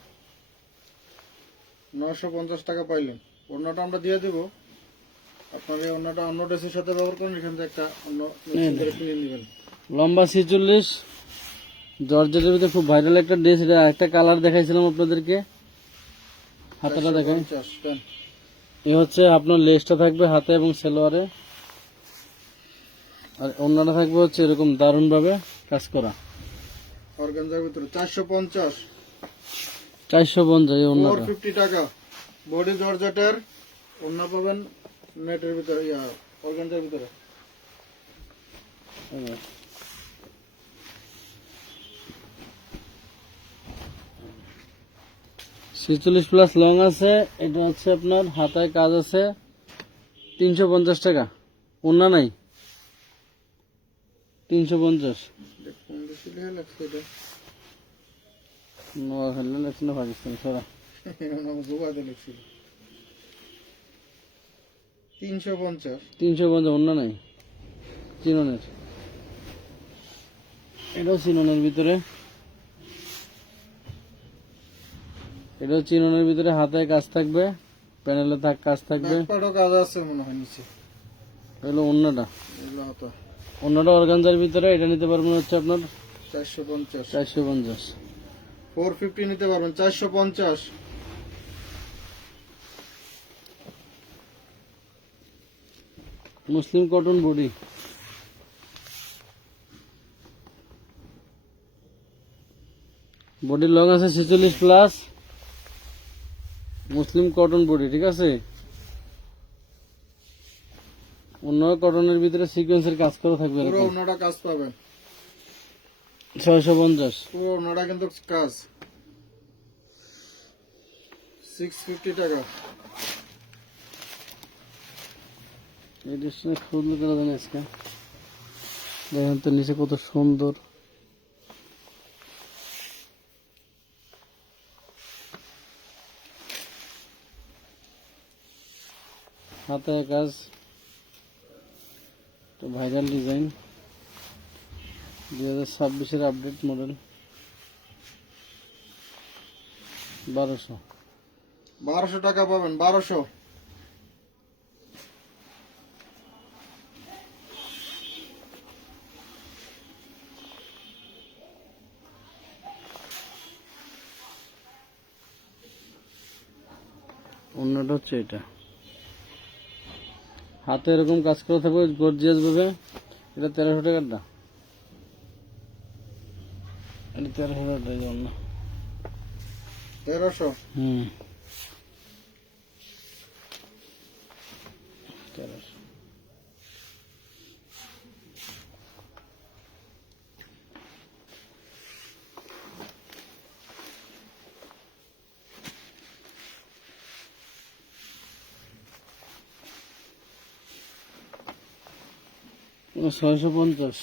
950 টাকা পাইলেন। ওড়নাটা আমরা দিয়ে দেবো। আপনার এই ওড়নাটা অন্য ড্রেসের সাথে ব্যবহার করুন, এখান থেকে একটা অন্য ম্যাচিং করে কিনে নেবেন। লম্বা 46, জর্জেটের ভিতরে খুব ভাইরাল একটা ড্রেস। এটা একটা কালার দেখাইছিলাম আপনাদেরকে, হাতাটা দেখাই। 450 দেন। এই হচ্ছে আপনার লেসটা থাকবে হাতে এবং সেলোয়ারে, আর অন্যটা থাকবে হচ্ছে এরকম দারুণ ভাবে কাজ করা। অর্গানজার ভিতরে 450, 450 এই অন্যটা। 450 টাকা। বডি জর্জেটের ওড়না পাবেন নেটের ভিতরে, অর্গানজার ভিতরে। 46 প্লাস লং আছে। এটা হচ্ছে আপনার হাতায় কাজ আছে, 350 টাকা। ওন্না নাই, 350। কম বেশি লেগে লাগছে এটা। নোয়াখালী লাগছে না পাকিস্তান, সরা। নাম জুবাদে লিখছিল। 350, 350 ওন্না নাই, চিননের। এটাও চিননের ভিতরে, এটাও চিননের ভিতরে হাতায় কাজ থাকবে, প্যানেলে কাজ থাকবে। ব্যাকপার্টও কাজ আছে মনে হয় নিচে। এগুলো অন্যটা, এগুলো হতো অন্যটা অর্গানজার ভিতরে। এটা নিতে পারবেন হচ্ছে আপনার 450, 450। 450 নিতে পারবেন 450। মুসলিম কটন বডি, বডির লং আছে 46 প্লাস, মুসলিম কটন বডি, ঠিক আছে। অন্য কটনের ভিতরে সিকোয়েন্সের কাজ করা থাকবে পুরো এরকম। ওনাটা কাজ পাবেন, 650। পুরো ওনাটা কিন্তু কাজ। 650 টাকা। এই ডিসপ্লে খুললে কেন জানি আজকে দেখেন তো নিচে কত সুন্দর। হাতে কাজ, তো ভাইরাল ডিজাইন, 2026-এর আপডেট মডেল। 1200। 1200 টাকা পাবেন, 1200। অন্যটা হচ্ছে এটা, হাতে এরকম কাজ করা থাকবে গর্জিয়াস ভাবে। এটা 1300 টাকারটা, এটা 1300 টাকার জন্য। 1300। 1300। ও 650।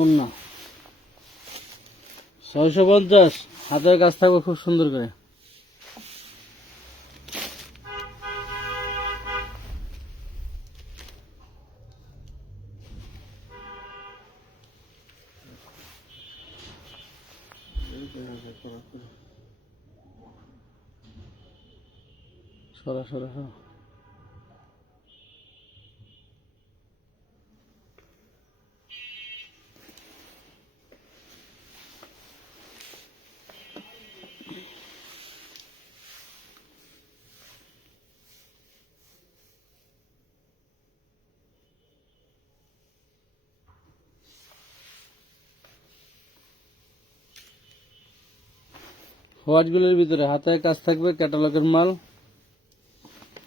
অন্য 650, হাতের কাজ থাকবে খুব সুন্দর করে। সরা সরা সরা। হোয়াইটগুলোর ভিতরে হাতে কাজ থাকবে, ক্যাটালগের মাল।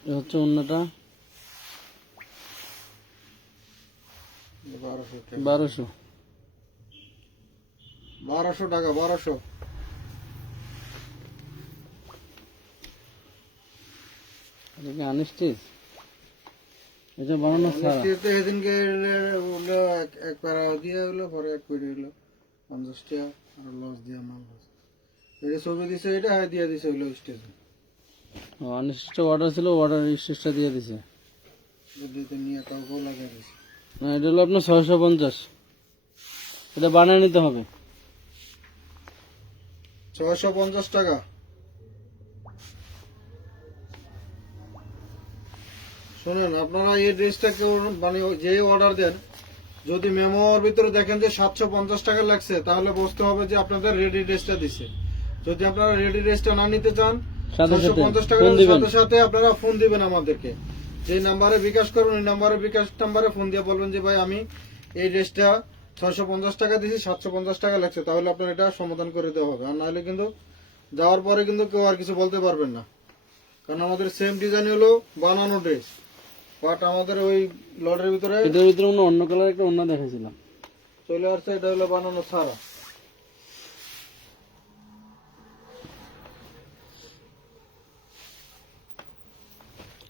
এ হচ্ছে অন্যটা 1200। 1200 টাকা, 1200। এটা কি আনস্টিচ? এটা বানানো ছাড়া। সেদিনকে একবার দিয়ে হলো, পরে এক করে হলো। 50 টাকা আর লস দিয়া মাল আছে। এটা ছবি দিছে, এটা হ্যাঁ দিয়ে দিছে হইলো স্টেজে। আনস্টিচটা অর্ডার ছিল, অর্ডার স্টিচটা দিয়ে দিছে। দিতে নিয়ে কাউকেও লাগিয়ে দিছে। না, এটা হলো আপনার 650। এটা বানিয়ে নিতে হবে। 650 টাকা। শোনেন, আপনারা এই ড্রেসটা কেউ মানে যে অর্ডার দেন, যদি মেমোর ভিতরে দেখেন যে 750 টাকা লাগছে, তাহলে বুঝতে হবে যে আপনাদের রেডি ড্রেসটা দিছে। যদি আপনারা রেডি ড্রেসটা না নিতে চান, সাথে সাথে 650 টাকার ফোন দিবেন। সাথে সাথে আপনারা ফোন দিবেন আমাদেরকে। যে নাম্বারে বিকাশ করুন, ওই নাম্বারে বিকাশ নাম্বারে ফোন দিয়ে বলবেন যে ভাই আমি এই ড্রেসটা 650 টাকা দিছি, 750 টাকা লাগছে, তাহলে আপনার এটা সমাধান করে দেওয়া হবে। আর নাহলে কিন্তু যাওয়ার পরে কিন্তু কেউ আর কিছু বলতে পারবেন না, কারণ আমাদের সেম ডিজাইন হলো বানানো ড্রেস, বাট আমাদের ওই লটের ভিতরে এটার ভিতরে মনে হয় অন্য কালার একটা অন্য দেখাইছিলাম। চলে আসছে। এটা হলো বানানো ছাড়া।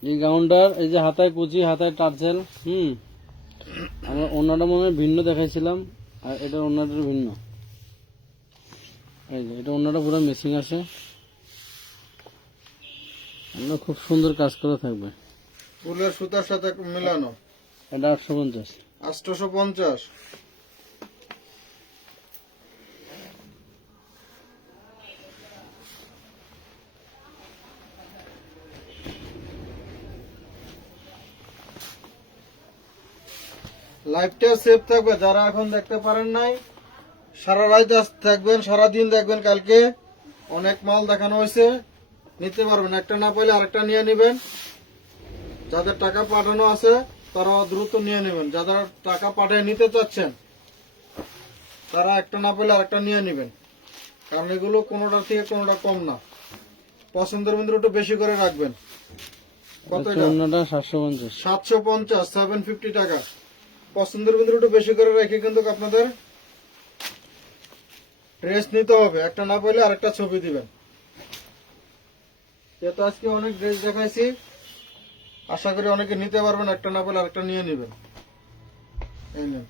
এই গাউনটার এই যে হাতায় কুচি, হাতায় টার্সেল, আমরা অন্যটা মনে হয় ভিন্ন দেখাইছিলাম, আর এটা অন্যটার ভিন্ন। এই যে এটা অন্যটা পুরো মেশিং আছে, অন্য খুব সুন্দর কাজ করা থাকবে। ফুলের সুতার সাথে মেলানো। এটা 850। 850। লাইভটা সেভ থাকবে। যারা এখন দেখতে পারেন নাই, সারা রাত থাকবেন, সারা দিন দেখবেন। কালকে অনেক মাল দেখানো হয়েছে, নিতে পারবেন। একটা না পাইলে আরেকটা নিয়ে নেবেন। যাদের টাকা পাঠানো আছে তারা দ্রুত নিয়ে নেবেন। যারা টাকা পাঠিয়ে নিতে চাচ্ছেন তারা একটা না পেলে আরেকটা নিয়ে নেবেন, কারণ এগুলো কোনোটা থেকে কোনোটা কম না। পছন্দের মধ্যে একটু বেশি করে রাখবেন। কত এটা? অন্যটা 750। 750, 750 টাকা। পছন্দের মধ্যে একটু বেশি করে রেখে কিন্তু আপনাদের ড্রেস নিতে হবে। একটা না পেলে আরেকটা ছবি দিবেন। যেহেতু আজকে অনেক ড্রেস দেখাইছি, আশা করি অনেকে নিতে পারবেন। একটা না পেলে আরেকটা নিয়ে নেবেন। এই নেন,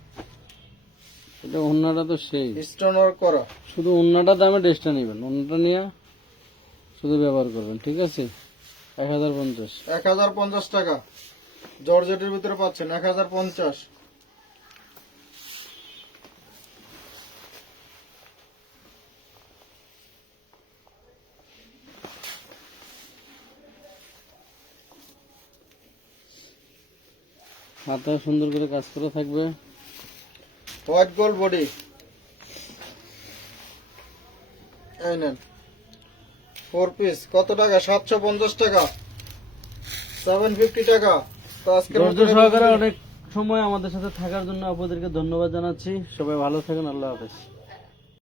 এটা অন্যটা তো সেই, স্টোন ওয়ার্ক করা। শুধু অন্যটা দামে ড্রেসটা নেবেন, অন্যটা নিয়ে শুধু ব্যবহার করবেন, ঠিক আছে? 1050। 1050 টাকা জর্জেটের ভিতরে পাচ্ছেন। 1050। হাতায় সুন্দর করে কাজ করা থাকবে। White gold body. এই নেন 4 পিস। কত টাকা? 750 টাকা, 750 টাকা। তো আজকে ধৈর্য সহকারে অনেক সময় আমাদের সাথে থাকার জন্য আপনাদেরকে ধন্যবাদ জানাচ্ছি। সবাই ভালো থাকেন, আল্লাহ হাফেজ।